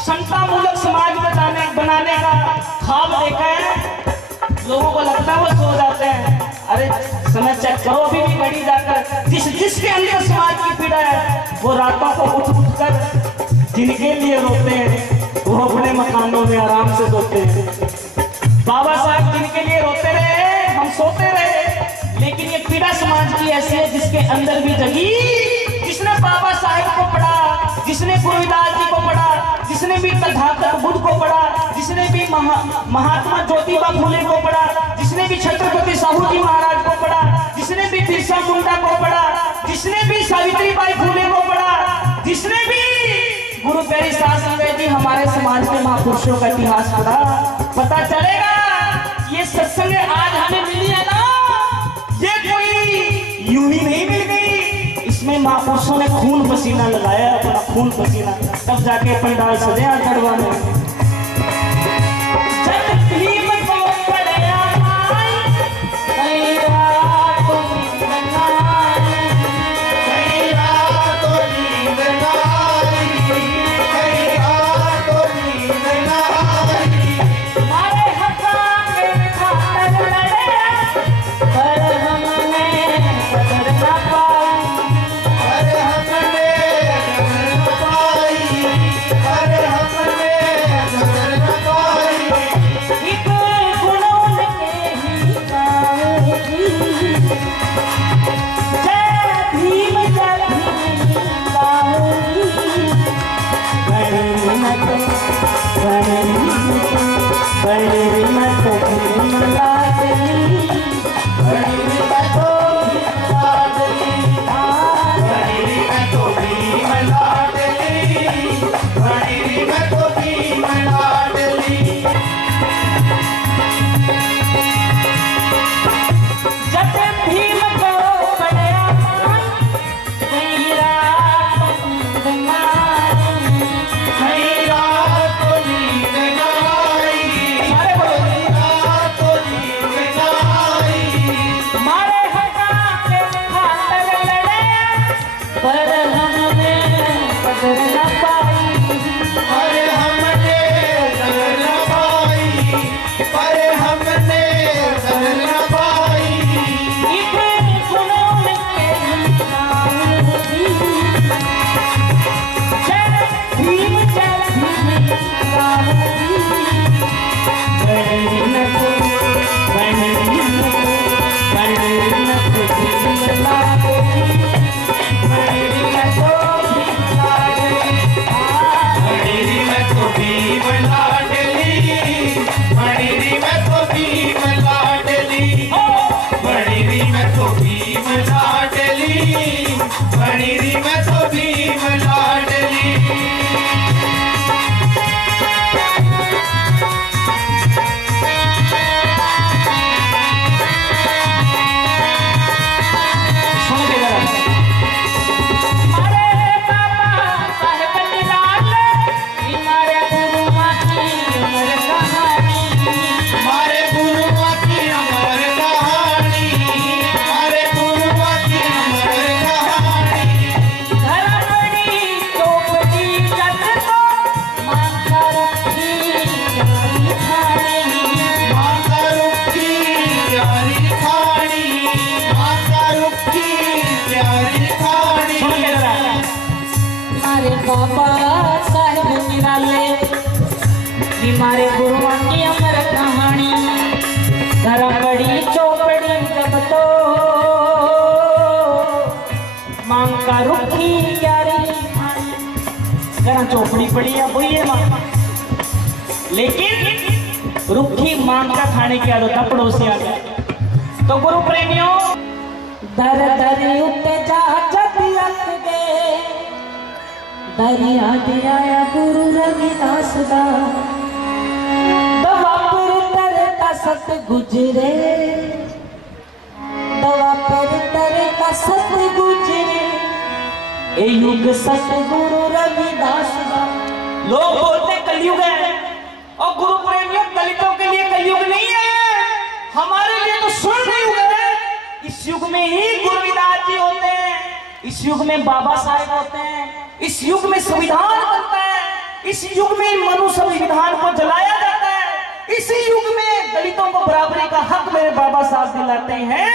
समता मूलक समाज बनाने का ख्वाब देखा है, लोगों को लगता है वो सो जाते हैं। अरे समय चेक करो, अभी भी घड़ी जाकर जिसके अंदर समाज की पीड़ा है वो रातों को उठ कर जिनके लिए रोते हैं वो अपने मकानों में आराम से सोते हैं। बाबा साहब जिनके लिए रोते रहे, हम सोते रहे, लेकिन ये पीड़ा समाज की ऐसी है जिसके अंदर भी जगी। जिसने बाबा साहेब को पढ़ा, जिसने गुरुदास जी को पढ़ा, जिसने भी तथागत बुद्ध को पढ़ा, जिसने भी महात्मा ज्योतिबा फुले को पढ़ा, जिसने भी छत्रपति साहू जी महाराज को पढ़ा, जिसने भी बिरसा मुंडा को पढ़ा, जिसने भी सावित्रीबाई फुले को पढ़ा, जिसने भी गुरु प्यारी सास जी हमारे समाज के महापुरुषों का इतिहास पढ़ा, पता चलेगा ये सत्संग आज हमें मिली है ना, ये कोई यूं ही नहीं मिल गई। इसमें महापुरुषों ने खून पसीना लगाया, अपना खून पसीना, तब जाके पंडाल सजे गढ़वा में। कई बाबा साहेब निराले हमारे गुरुओं की अमर कहानी धरा बड़ी चौपड़ी जब तो मांग का रुखी ग्यारी जरा चौपड़ी पड़ी है वही है मां, लेकिन रुखी मांग का खाने की आदत है पड़ोसी आ गया। तो गुरु प्रेमियों दर दर उते जा जब लग गए दरिया दे आया गुरु रविदास दा दवा पर तरता सत गुजरे दवा पर तरता सत गुजरे ए युग सत गुरु रविदास दा। लोग बोलते कलयुग है और गुरु प्रेमियों दलितों के लिए कलयुग नहीं है, हमारे लिए तो स्वर्ण युग है। इस युग में ही गुरु रविदास जी होते हैं, इस युग में बाबा साहेब होते हैं, इस युग में संविधान बनता है, इस युग में मनु संविधान को जलाया जाता है, इसी युग में दलितों को बराबरी का हक मेरे बाबा साहब दिलाते हैं।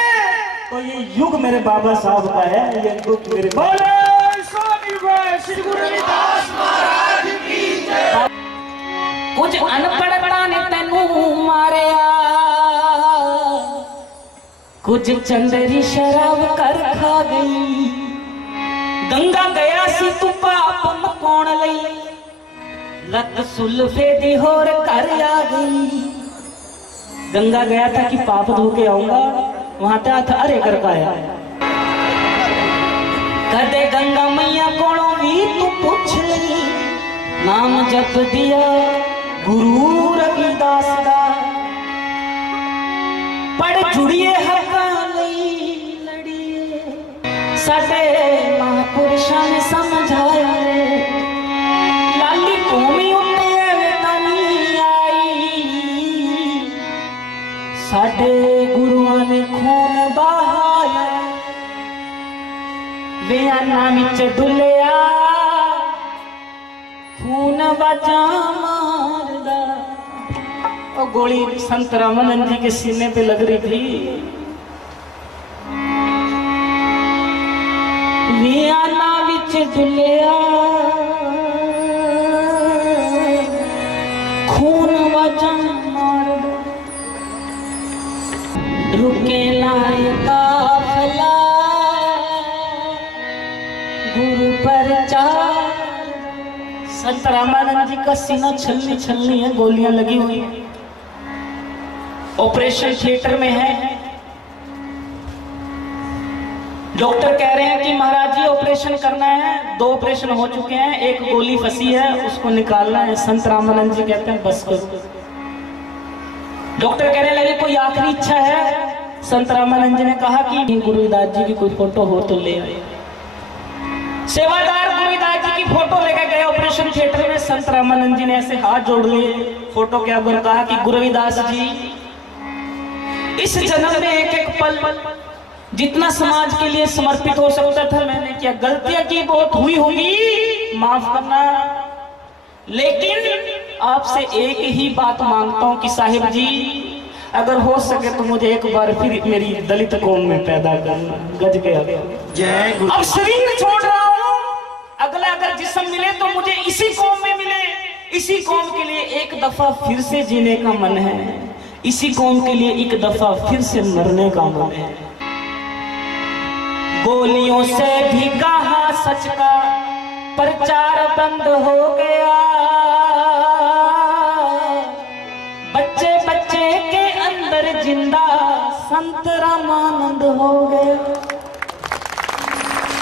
तो ये युग मेरे बाबा साहब का है, ये युग मेरे श्री गुरु रविदास महाराज की जय। कुछ अनपढ़ता ने तेनू मारिया कुछ चंदरी शराब कर खा गई गंगा गया सी तू पाप मकाउण लई लत सुल्फे दी होर कर आ गई। गंगा गया था कि पाप धो के आऊंगा, वहां ते हाथ अरे कर पाया। कदे गंगा मैया कोलों भी तू पूछ लई नाम जप दिया गुरु रविदास दा पढ़ जुड़िए हकां लई लड़िए साडे महापुरुषां ने समझाया लाली कौमी उत्ते वेतानी आई साडे गुरुआं ने खून बहाया बेआना विच दुलिया खून बचा मारदा। और गोली संत रामानंद जी के सीने पे लग रही थी। बेआना विच दुलिया खून बचा मारदा रुके लाए काफला गुरु प्रचार। संत रामानंद जी का सीना छलनी छलनी है, गोलियां लगी हुई हैं, ऑपरेशन थिएटर में है। डॉक्टर कह रहे हैं कि महाराज जी ऑपरेशन करना है, 2 ऑपरेशन हो चुके हैं, 1 गोली फंसी है उसको निकालना है। संत रामानंद जी कहते हैं बस करो। डॉक्टर कहने लगे कोई आखिरी इच्छा है? संत रामानंद जी ने कहा कि गुरु रविदास जी की कोई फोटो हो तो ले आए। सेवादार गुरु रविदास जी की फोटो लेकर गए ऑपरेशन थिएटर में। संत रामानंद जी ने ऐसे हाथ जोड़ लिए फोटो के आगे, कहा कि गुरु रविदास जी इस जन्म में एक एक पल जितना समाज के लिए समर्पित हो सकता था मैंने किया। गलतियां की बहुत हुई होगी, माफ करना, लेकिन आपसे एक ही बात मांगता हूं कि साहिब जी अगर हो सके तो मुझे एक बार फिर मेरी दलित कौम में पैदा करना। गज के जय गुरु। अब शरीर छोड़ रहा हूं, अगला अगर जिस्म मिले तो मुझे इसी कौम में मिले। इसी कौम के लिए एक दफा फिर से जीने का मन है, इसी कौम के लिए एक दफा फिर से मरने का मन है। गोलियों से भी कहा सच का प्रचार बंद हो गया, बच्चे बच्चे के अंदर जिंदा संत रामानंद हो गए।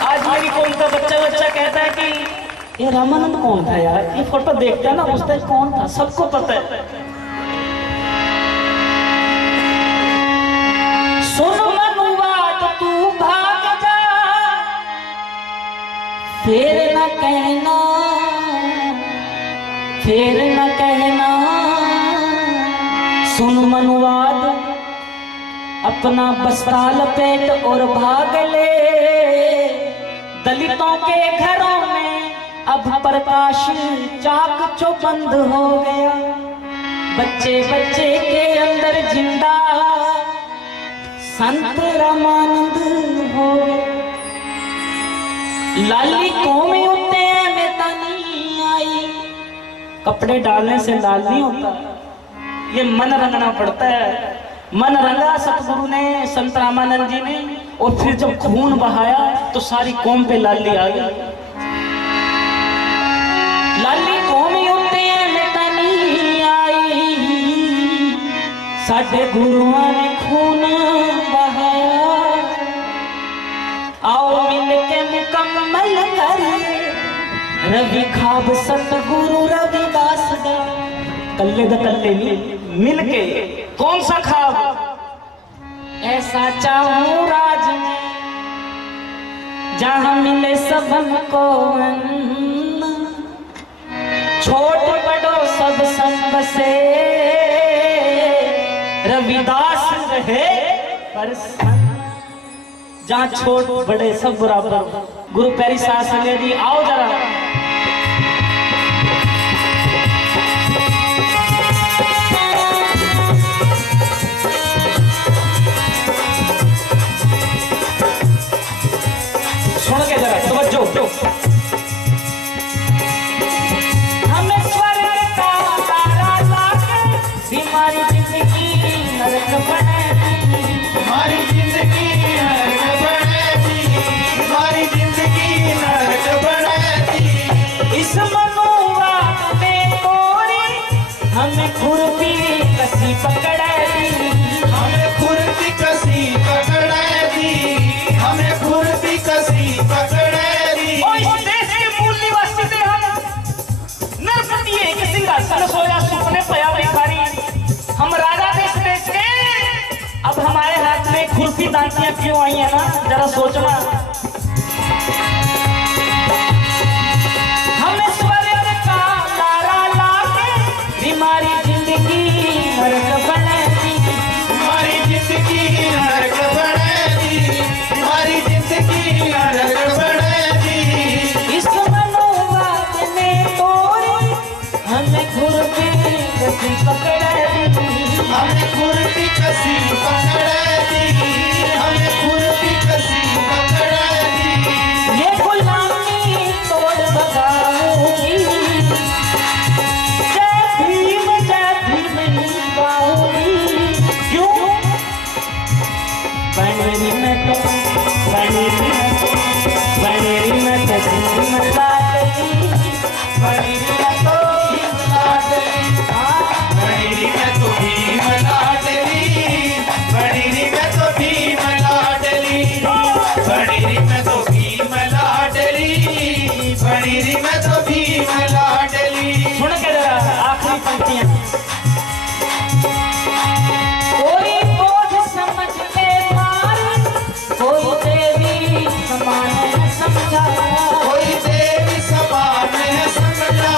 आज मेरी कौन सा बच्चा कहता है कि ये रामानंद कौन था यार, ये फोटो देखता है ना उस दिन कौन था, सबको पता है। सुन मनुवाद तू भाग जा, फिर न कहना, फिर न कहना। सुन मनुवाद अपना बस्ता लपेट और भाग ले, दलितों के घरों में अब प्रकाश चाक चौबंद हो गया, बच्चे बच्चे के अंदर जिंदा संत रामानंद हो। लाली कौमी उत्ते वेतानी कपड़े डालने से लाल नहीं होता, ये मन रंगना पड़ता है। मन रंगा सतगुरु ने, संत रामानंद जी ने, और फिर जब खून बहाया तो सारी कौम पे लाली आ गई। लाली कौम उत्ते मिटनी आई, साडे गुरुआं ने खून बहाया। आओ मिल के मुकम्मल करिए रवि खाब सतगुरु रविदास दा। कल्ले दा कल्ले मिल के कौन सा खाब? ऐसा चाहूं राज में जहां मिले सबन को, छोट बड़ो सब संग से रविदास रहे पर जहां छोट बड़े सब बराबर। गुरु प्यारी साध संगत जी आओ जरा सुन के जरा तवज्जो। हमें स्वर्ग का तारा लाके बीमारी जिंदगी नरक बनेगी, हमारी जिंदगी नरक बनेगी, हमारी जिंदगी नरक बनेगी। इस मनुआ में कोरी हमें खुरपी कसी पकड़े दी, हमें खुरपी कसी पकड़े दी, हमें खुरपी कसी पकड़े दी। और इस देश के मूल निवासी थे हम, नरपति एक सिंहासन सोया सुपने पया भिखारी। हम राजा थे इस देश के, अब हमारे हाथ में खुरपी दांतियां क्यों आई है ना, जरा सोचना। हमें स्वर्ग का तारा लाके बीमारी जिंदगी नरक बनेगी, हमारी जिंदगी नरक बनेगी, हमारी जिंदगी नरक बनेगी। इस मनोवाद ने तोड़ी हमें खुरपी कसी पकड़े दी, हमें खुरपी कसी पकड़े दी, हमें खुरपी कसी पकड़े दी। ये गुलामी तोड़ भगाऊंगी, जय भीम नहीं गाऊंगी। क्यों? बनेरी में तो बनेरी में तो बनेरी में तो भीम लाडली, बनेरी में तो भीम लाडली, बनेरी में तो भीम लाडली, बनेरी में तो भीम लाडली, बनेरी में तो भीम लाडली, बनेरी में तो भीम लाडली। सुन के जरा आखिरी पंक्तियां। कोई बोझ समझ के मार, कोई देवी समान है समझा, कोई देवी समान है समझा,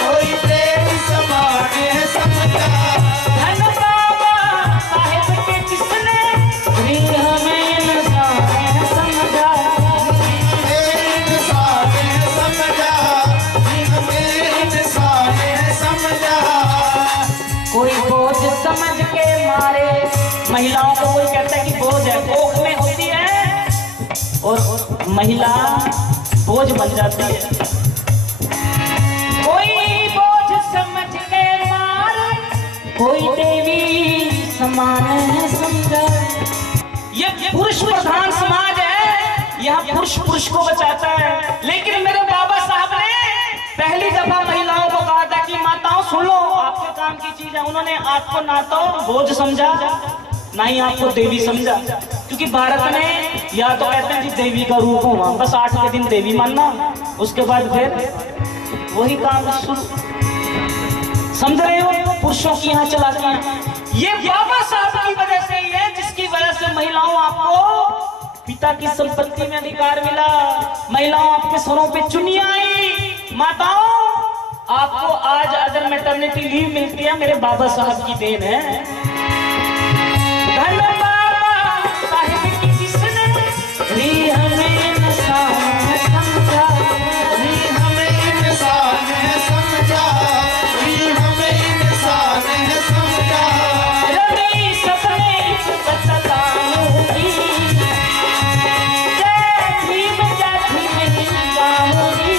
कोई देवी समान है समझा। धन बाबा साहेब के जिसने भी हमें इंसान है समझा, इंसान है समझा, हमें इंसान है समझा। कोई बोझ समझ के मारे। महिलाओं को कोई कहता है कि बोझ है, कोख में होती है और महिला बोझ बन जाती है। कोई बोझ समझ के मार, कोई देवी समान है समझा। ये पुरुष प्रधान समाज है, यहाँ पुरुष पुरुष को बचाता है। लेकिन मेरे बाबा साहब ने पहली दफा महिलाओं को कहा था कि माताओं सुन लो, आपके काम की चीज है। उन्होंने आपको ना तो बोझ समझा, ना ही आपको देवी समझा। क्योंकि भारत में या तो कहते हैं जी देवी का रूप होगा, बस 8 के दिन देवी मानना, उसके बाद फिर वही काम शुरू। समझ रहे हो? पुरुषों की यहाँ चलाकियां। ये बाबा साहब की वजह से ही है, जिसकी वजह से महिलाओं आपको पिता की संपत्ति में अधिकार मिला, महिलाओं आपके सरों पे चुनियां आई। माताओं आपको आज अगर मैटरनिटी लीव मिलती है, मेरे बाबा साहब की देन है। धन बाबा साहिब की जिसने भी हमें इंसान समझा, भी हमें इंसान है समझा, भी हमें इंसान है समझा। रवि सपने बतलाऊंगी, जय भीम नहीं गाऊंगी।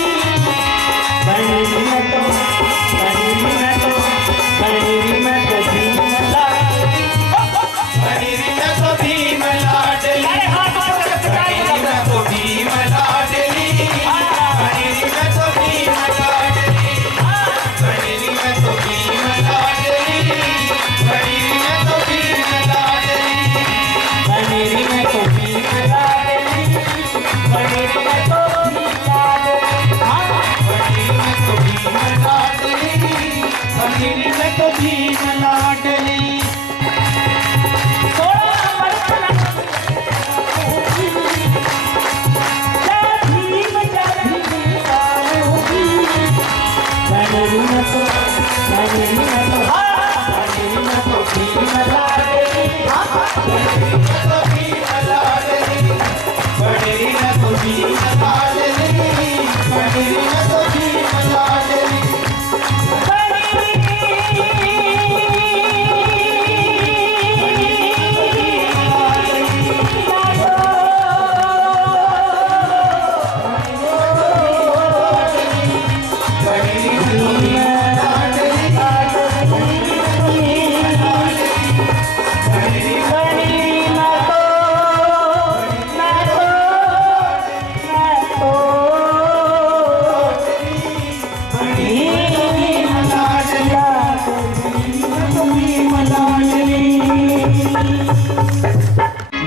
बनेरी में तो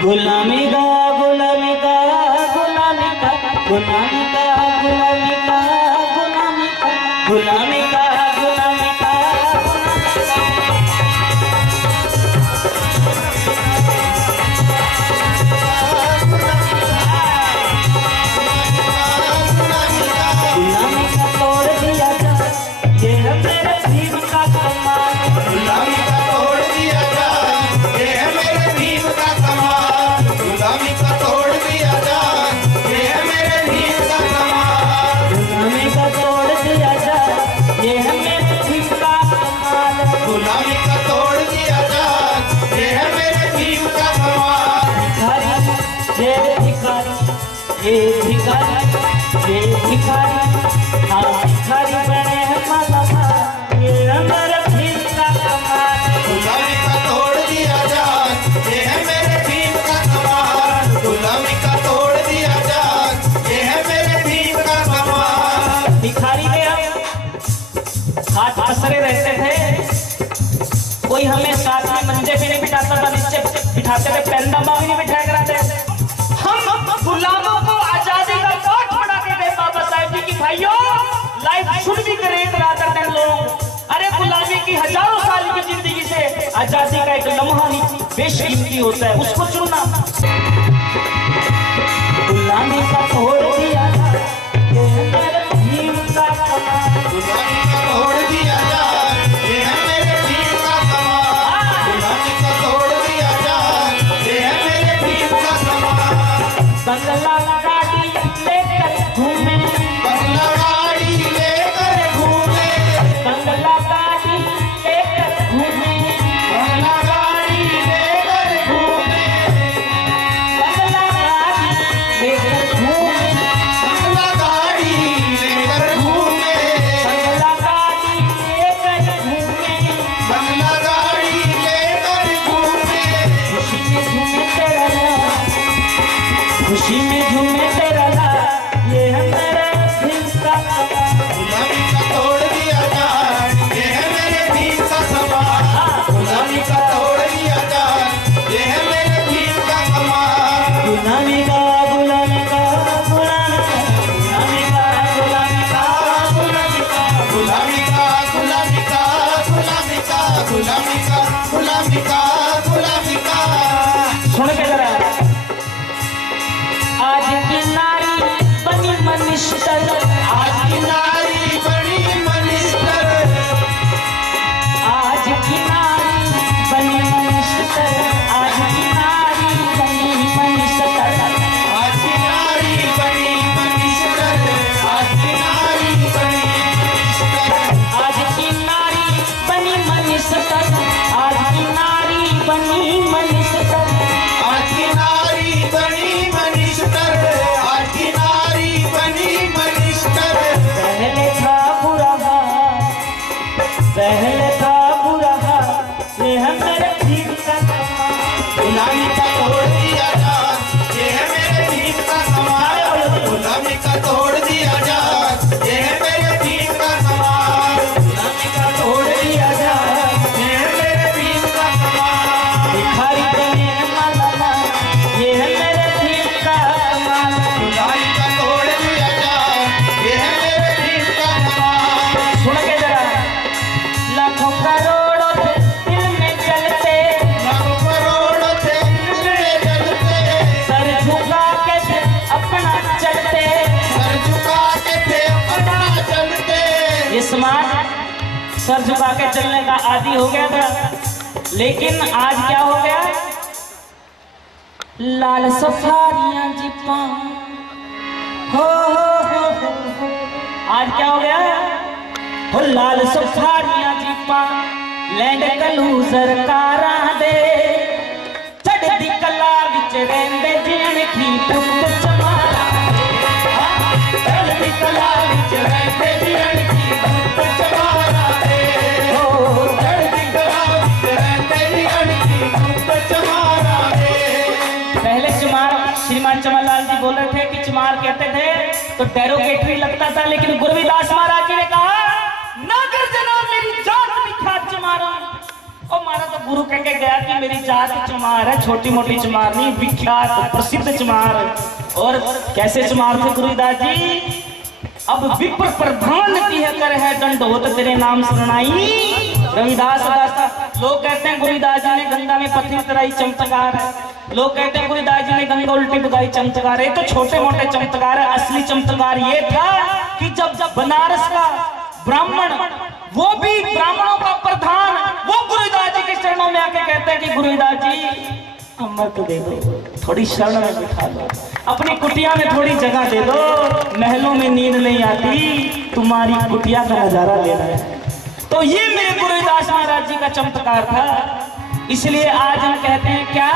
गुलामी का गुलामी का गुलामी का गुलामी का गुलामी का गुलामी का गुलामी का गुलामी का गुलामी का तोड़ दिया जा ये है मेरे भीम का कमाल। गुलामी का तोड़ दिया जा ये है मेरे भीम का कमाल। गुलामी का तोड़ दिया जा ये है मेरे भीम का कमाल। गुलामी का तोड़ दिया जा ये है मेरे भीम का कमाल। गुलामी का तोड़ दिया जा ये है मेरे भीम का कमाल। ये भिखारी ये भिखारी ये भिखारी हाँ भिखारी बने हैं माला ये हमारा भीम का कमाल। गुलामी का तोड़ दिया जा ये है मेरे भीम का कमाल। गुलामी का तोड़ दिया जा ये है मेरे भीम का कमाल। भिखारी के हम हाथ पसरे रहते थे, कोई हमें साथ में मंजे पे नहीं बिठाता था, नीचे बिठाते थे, पैंदामा भी नहीं बिठाया कराते। हम गुलामों को आजादी का पाठ पढ़ा के दे बाबा साहब जी की भाइयों life should be great rather than लोग। अरे गुलामी की हजारों साल की जिंदगी से आजादी का एक लम्हा ही बेशकीमती होता है, उसको चुनना। गुलामी का तोड़ दिया ये है मेरे भीम का कमाल। गुलामी का तोड़ दिया जा ये है मेरे भीम का कमाल। गुलामी का तोड़ दिया जा ये है मेरे भीम का कमाल। बंगला गाड़ी लेकर घूमे बंगला गाड़ी लेकर घूमे। बंगला गाड़ी लेकर घूमे बंगला गाड़ी लेकर घूमे। बंगला गाड़ी लेकर घूमे बंगला गाड़ी लेकर घूमे। बंगला गाड़ी लेकर घूमे बंगला गाड़ी लेकर घूमे। खुशी में झूमे तेरा लाल, खुशी में झूमे तेरा लाल, ये है मेरा भीम का कमाल। गुलामी का तोड़ दिया जा ये है मेरे भीम का कमाल। गुलामी का तोड़ दिया जा ये है मेरे भीम का कमाल। गुलामी का गुलामी का गुलामी का गुलामी का गुलामी का गुलामी का गुलामी का गुलामी का गुलामी का गुलामी का गुलामी का गुलामी का। सुन के जरा, आज की नारी बनी मनिस्टर, आज की नारी बड़ी मनिस्टर। आज की नारी बनी मनिस्टर, आज की नारी बनी मनिस्टर, आज की नारी बड़ी मनिस्टर। आज की नारी बड़ी मनिस्टर। आज की नारी बनी मनिस्टर, आज की नारी बनी मनिस्टर। आज की नारी बनी मनिस्टर। आज की नारी बनी मनिस्टर। पहले था बुरा हाल, पहले था बुरा हाल, ये है मेरे भीम का कमाल। गुलामी का तोड़ दिया जा ये है मेरे भीम का कमाल। गुलामी का तोड़ दिया जा ये है मेरे भीम का कमाल। गुलामी का तोड़ दिया जा ये है मेरे भीम का कमाल। भिखारी बने माला, ये है मेरे भीम का कमाल। गुलामी का तोड़ दिया जा ये है मेरे भीम का कमाल। सुन के जरा, लाखों करोड़ों थे दिल में जलते, लाखों करोड़ थे दिल में जलते। सर झुका के थे अपना चलते। सर झुका के थे अपना चलते। ये समाज सर झुका के चलने का आदी हो गया था, लेकिन आज क्या हो गया? लाल सफारियां जीपा हो आज क्या हो गया? हो लाल सफारियां जीपा लैंड कलूजर कारा दे चढ़दी कला विच रेंदे जीण की पुत चमारा चढ़दी कला विच रेंदे जीण की पुत चमारा दे हो चढ़दी कला विच रेंदे जीण की पुत चमारा दे। पहले चमार श्रीमान चमरलाल जी बोल रहे थे कि चमार कहते थे तो डेरोगेटरी लगता था, लेकिन गुरवीदास महाराज जी ने कहा नागर जना मेरी जात विख्यात चमारा। और मारा तो गुरु कह के गया कि मेरी जात चमार है, छोटी मोटी चमार नहीं, विख्यात प्रसिद्ध चमार। और कैसे चमार थे गुरुदास जी? अब विप्र प्रधान की है कर है दंडोत तेरे नाम शरणाई। रविदास दास लोग कहते हैं गुरुदास जी ने गंगा में पत्थर तराई चमत्कार है, लोग कहते हैं गुरुदास जी ने गंगा उल्टी बुगाई चमत्कार है। तो छोटे मोटे चमत्कार है, असली चमत्कार ये था कि जब बनारस का ब्राह्मण, वो भी ब्राह्मणों का प्रधान, वो गुरुदास जी के चरणों में आके कहते हैं कि गुरुदास जी अमृत दे दो, थोड़ी शरण में बिठा दो, अपनी कुटिया में थोड़ी जगह दे दो, महलों में नींद नहीं आती, तुम्हारी कुटिया का नजारा लेना है। तो ये मेरे गुरुदास महाराज जी का चमत्कार था। इसलिए आज हम कहते हैं क्या?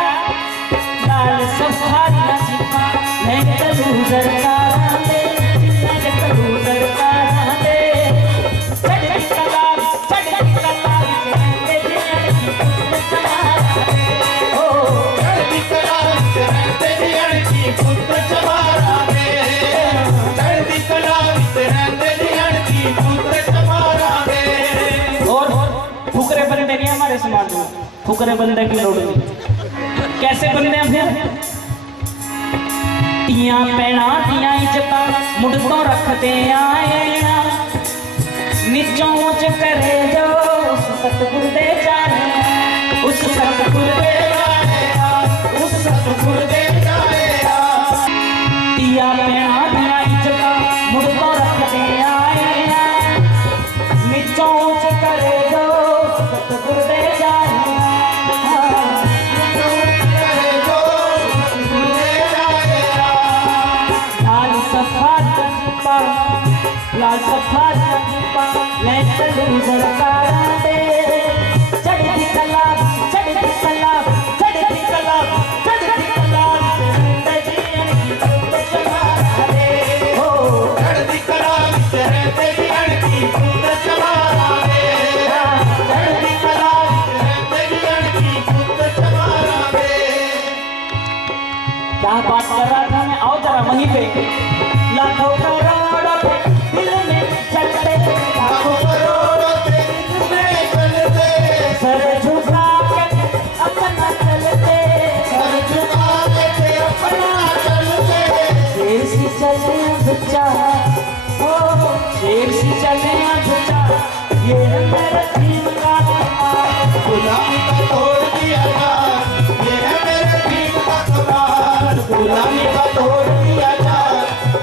लाल सफारियां जीपा लैंड कलूजर कारा दे लैंड कलूजर कारा दे चढ़दी कला विच रेंदे जीण की पुत चमारा दे हो चढ़दी कला विच रेंदे जीण की पुत चमारा दे चढ़दी कला विच रेंदे जीण की पुत चमारा दे। और फुकरे बंदे नहीं हमारे समाज में, फुकरे बंदे की लोड़ नहीं। कैसे बंदे हैं फिर? तियां पैना तियां इज्जत मुड़ तो रखते आए ना, नीचों ऊंच करे जो उस सतगुर दे जाने, उस सतगुर दे जाने, उस सतगुर दे जाने। तियां पैना तियां इज्जत मुड़ तो रखते आए ना, नीचों ऊंच करे जो उस सतगुर दे जाने। लाल सफारियां जीपा लैंड कलूजर कारा दे चढ़दी कला चढ़दी कला चढ़दी कला चढ़दी कला रेंदे जीण की पुत चमारा दे हो चढ़दी कला विच रेंदे जीण की पुत चमारा दे चढ़दी कला विच रेंदे जीण की पुत चमारा दे। क्या बात कर रहा था मैं? आओ जरा वहीं पे। लाखों करोड़ों दिल में चलते, लाखों करोड़ों दिल में चलते, सर झुका के अपना चलते, सर झुका के अपना चलते, शेर सी चले बच्चा ओ शेर सी चले बच्चा, ये है मेरे भीम का कमाल। गुलामी का तोड़ दिया जान, ये है मेरे भीम का कमाल। गुलामी का तोड़ दिया जान,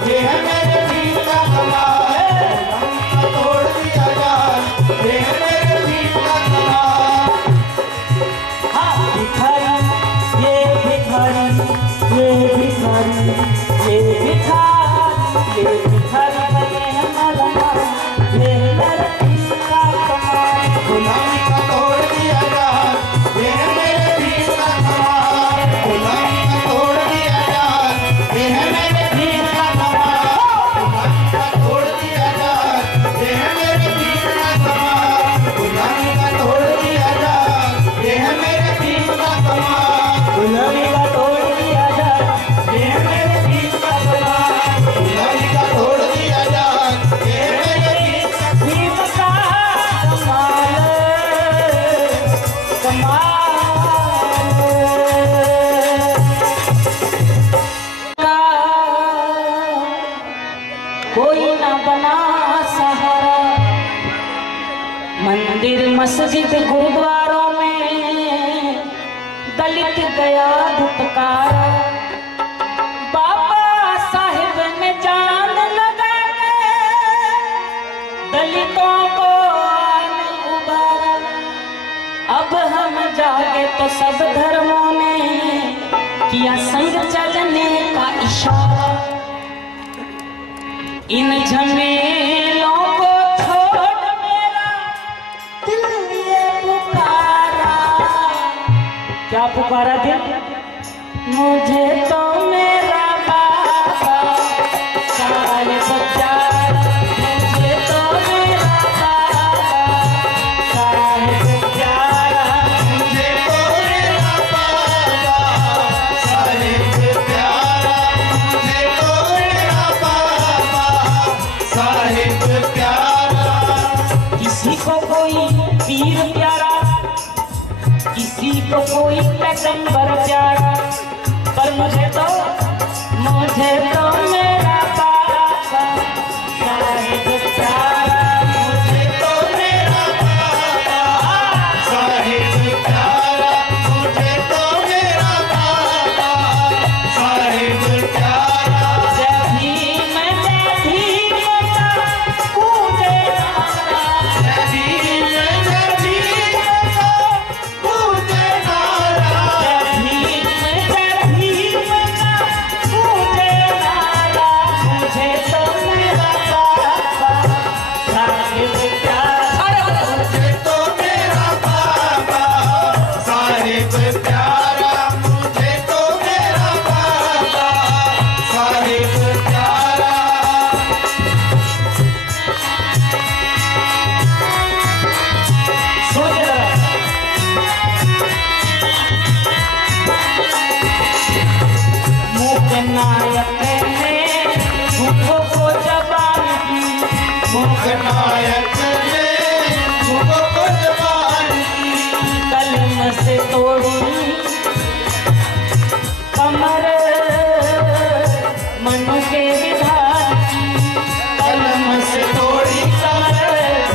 ये है मेरे भीम का कमाल। गुलामी का तोड़ दिया जान, ये है मेरे भीम का कमाल। हाँ भिखारी ये भिखारी ये भिखारी ये भिखारी ये भिखारी बने हैं मौलाना, ये है मेरे भीम का कमाल। गुलामी का तोड़ दिया जान, ये है मेरे भीम का कमाल। गुलामी का तोड़ दिया जान, ये है मेरे भीम का कमाल। गुलामी का तोड़ दिया जान, ये है मेरे भीम का कमाल। गुलामी का तोड़ दिया जान, ये है मेरे भीम का कमाल। गुलामी का तोड़ दिया जाए ये है मेरे भीम का कमाल। गुलामी का तोड़ दिया जान, ये है मेरे भीम का भीम का कमाल कमाल का कोई ना बना सहारा। मंदिर मस्जिद गुरुद्वारों में दलित गया धुतकारा। बाबा साहिब ने जान लगा के दलितों को है तो सब धर्मों ने किया संग चलने का इशारा। इन झमेलों को छोड़ मेरा दिल ये पुकारा। क्या पुकारा दिल? मुझे तो मेरा बाबा साहिब प्यारा, मुझे तो मेरा बाबा साहिब प्यारा, मुझे तो मेरा बाबा साहिब प्यारा, मुझे तो मेरा बाबा साहिब प्यारा। किसी को कोई पीर प्यारा, किसी को कोई पैगंबर प्यारा, पर मुझे तो मेरा बाबा साहिब प्यारा, मुझे तो मेरा बाबा साहिब प्यारा, मुझे तो मेरा बाबा साहिब प्यारा। जय भीम का कूदे नारा, जय भीम का कूदे नारा, जय भीम का कूदे नारा। मुझे तो मेरा बाबा साहिब प्यारा, मुझे तो मेरा बाबा साहिब प्यारा, मुझे तो मेरा बाबा साहिब प्यारा। सुन के जरा। मूक नायक ने झूठों को जबान दी, मूक नायक ने झूठों को जबान दी, कलम से तोड़ी कमर मनु के विधान की, कलम से तोड़ी कमर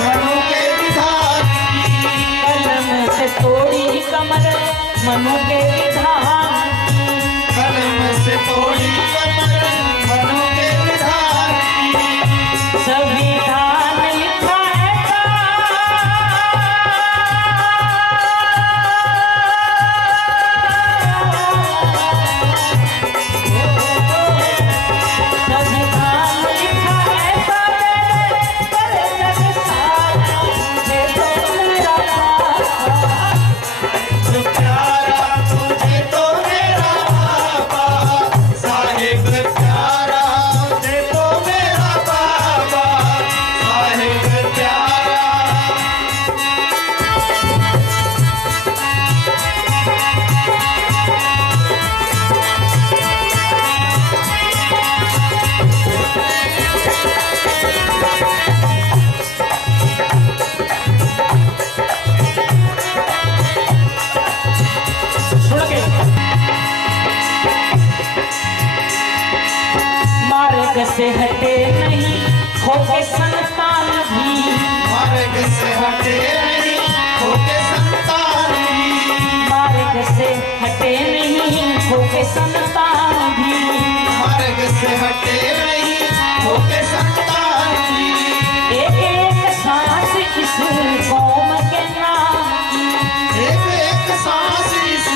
मनु के विधान की, कलम से तोड़ी कमर मनु के विधान की। कलम से तोड़ी कमर मनु के विधान की। संविधान लिखा है संविधान लिखा है करे जग सारा। मुझे तो मेरा बाबा प्यारा, मुझे तो मेरा बाबा साहिब प्यारा, मुझे तो मेरा बाबा साहिब प्यारा। सुन के मार्ग से हटे नहीं होके संतान भी, मार्ग से हटे नहीं होके संतान भी, मार्ग से हटे नहीं होके संतान भी। मार्ग से हटे नहीं होके संतान भी। एक सांस इस कौम के नाम की, एक सांस इस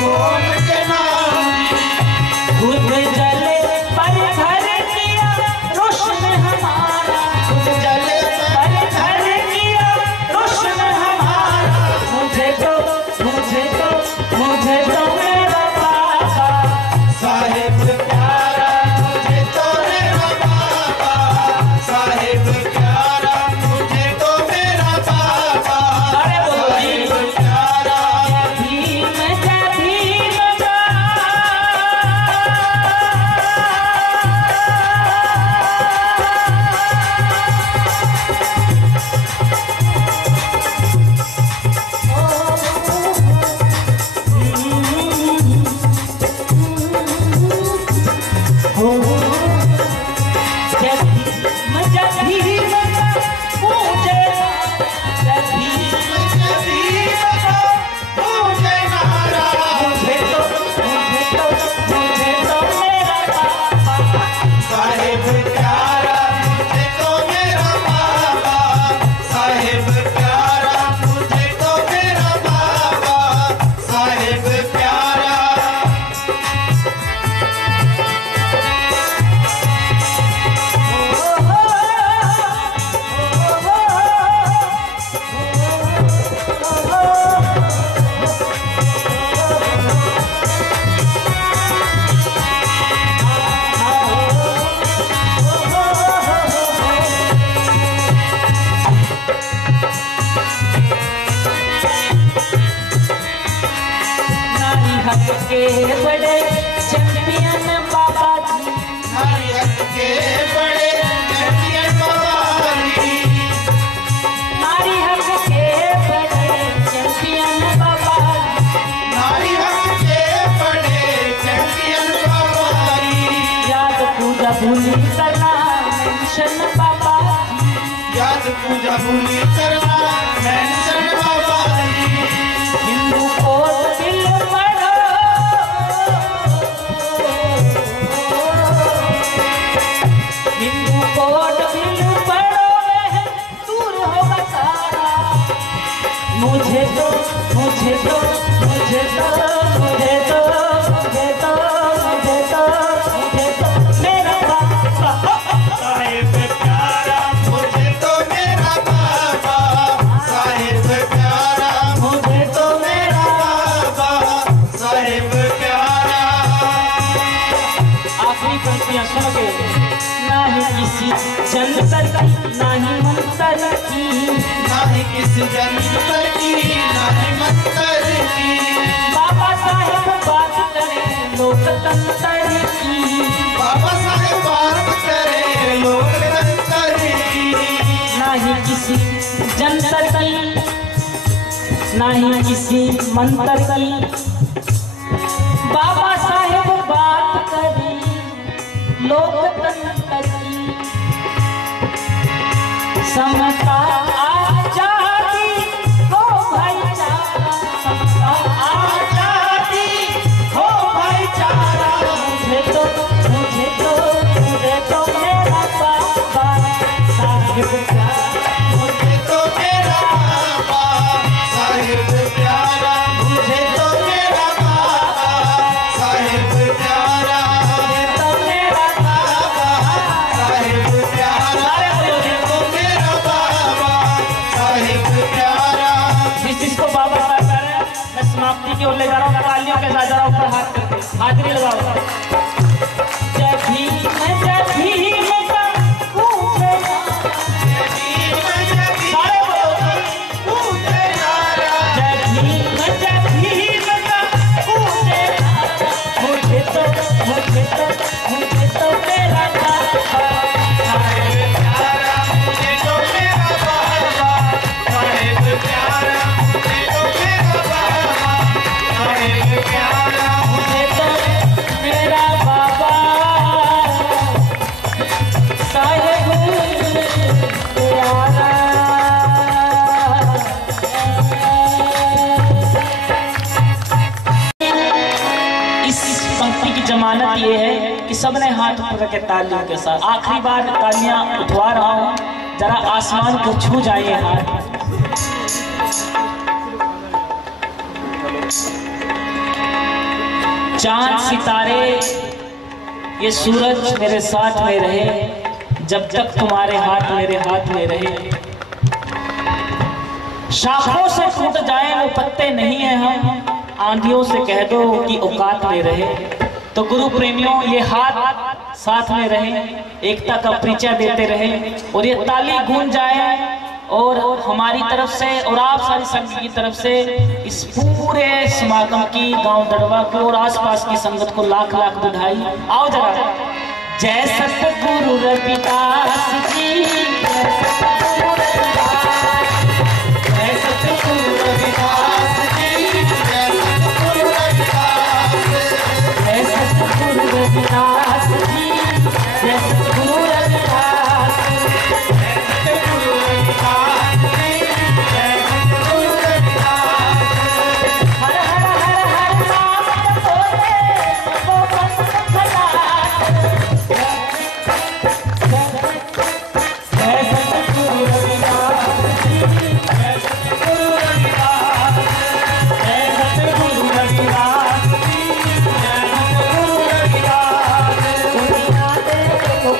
कौम के नाम की। खुद जले पर घर किया रोशन हमारा, खुद जले पर घर किया रोशन हमारा। मुझे तो मेरा बाबा साहिब प्यारा, मुझे तो मेरा बाबा बड़े चैंपियन बाबा जी, नारी हक के बड़े चैंपियन बाबा जी, नारी हक के बड़े चैंपियन बाबा जी, नारी हक के बड़े चैंपियन बाबा जी, याद पूजा भूली करना मेंशन बाबा जी, याद पूजा भूली करना मेंशन बाबा जी, हिंदू कोड बिल पढ़ो, हिंदू कोड बिल पढ़ो, दूर होगा सारा, मुझे तो मुझे तो मुझे तो मुझे तो मुझे तो मुझे तो मुझे तो मेरा बाबा साहिब प्यारा, मुझे तो मेरा बाबा साहिब प्यारा, मुझे तो मेरा बाबा साहिब प्यारा। आखिरी पंक्तियां सुनोगे, ना ही किसी जंतर की ना ही मंतर की, ना ही किस जंतर की ना ही मंतर की, बाबा साहेब बात करे लोकतंत्र की, बाबा साहेब बात करे लोकतंत्र की, ना ही किसी जंतर की ना ही किसी मंत्र की, बाबा साहेब बात करे लोकतंत्र की, समता आजादी हो भाईचारा, समता आजादी हो भाईचारा, मुझे तो मेरा बाबा साहिब प्यारा, मुझे तो मेरा बाबा साहिब प्यारा, मुझे तो मेरा बाबा साहिब प्यारा, मुझे तो मेरा बाबा साहिब प्यारा, मुझे तो मेरा बाबा साहिब प्यारा। जिसको बाबा साहब कह रहे हैं, मैं समाप्ति की ओर ले जा रहा हूँ। तालियों के साथ जरा ऊपर हाथ करके हाजिरी लगाओ। जय भीम का पूछे सारे बोलो, जय भीम का पूछे, मुझे तो मेरा बाबा साहिब प्यारा, मुझे तो मेरा बाबा साहिब प्यारा, मुझे तो मेरा बाबा साहिब प्यारा, मुझे तो मेरा बाबा साहेब प्यारा। इस पंक्ति की जमानत ये है कि सबने हाथ ऊपर रखे तालियों के साथ। आखिरी बार तालियां उठवा रहा हूँ, जरा आसमान को छू जाइए हाथ। चांद सितारे ये सूरज मेरे साथ में रहे, जब तक तुम्हारे हाथ मेरे हाथ में रहे। शाखों से टूट जाए वो पत्ते नहीं है हम, आंधियों से कह दो कि औकात में रहे। तो गुरु प्रेमियों, ये हाथ साथ में रहे, एकता का परिचय देते रहे, और ये ताली गूंज जाए, और हमारी तरफ से और आप सारी संगत की तरफ से इस पूरे समागम की, गांव दड़वा को और आसपास की संगत को लाख लाख बधाई। आओ जरा। जय सतगुरु रविदास जी, जय सतगुरु रविदास, जय सतगुरु रविदास जी, जय सतगुरु रविदास, जय सतगुरु रविदास जी, जय सतगुरु रविदास, सतगुरु रविदास जी, जय सतगुरु रविदास। हर हर हर हर नाम बोले सबको बस खला। जय सतगुरु रविदास जी, जय सतगुरु रविदास, जय सतगुरु रविदास जी, जय सतगुरु रविदास। दुनिया दे को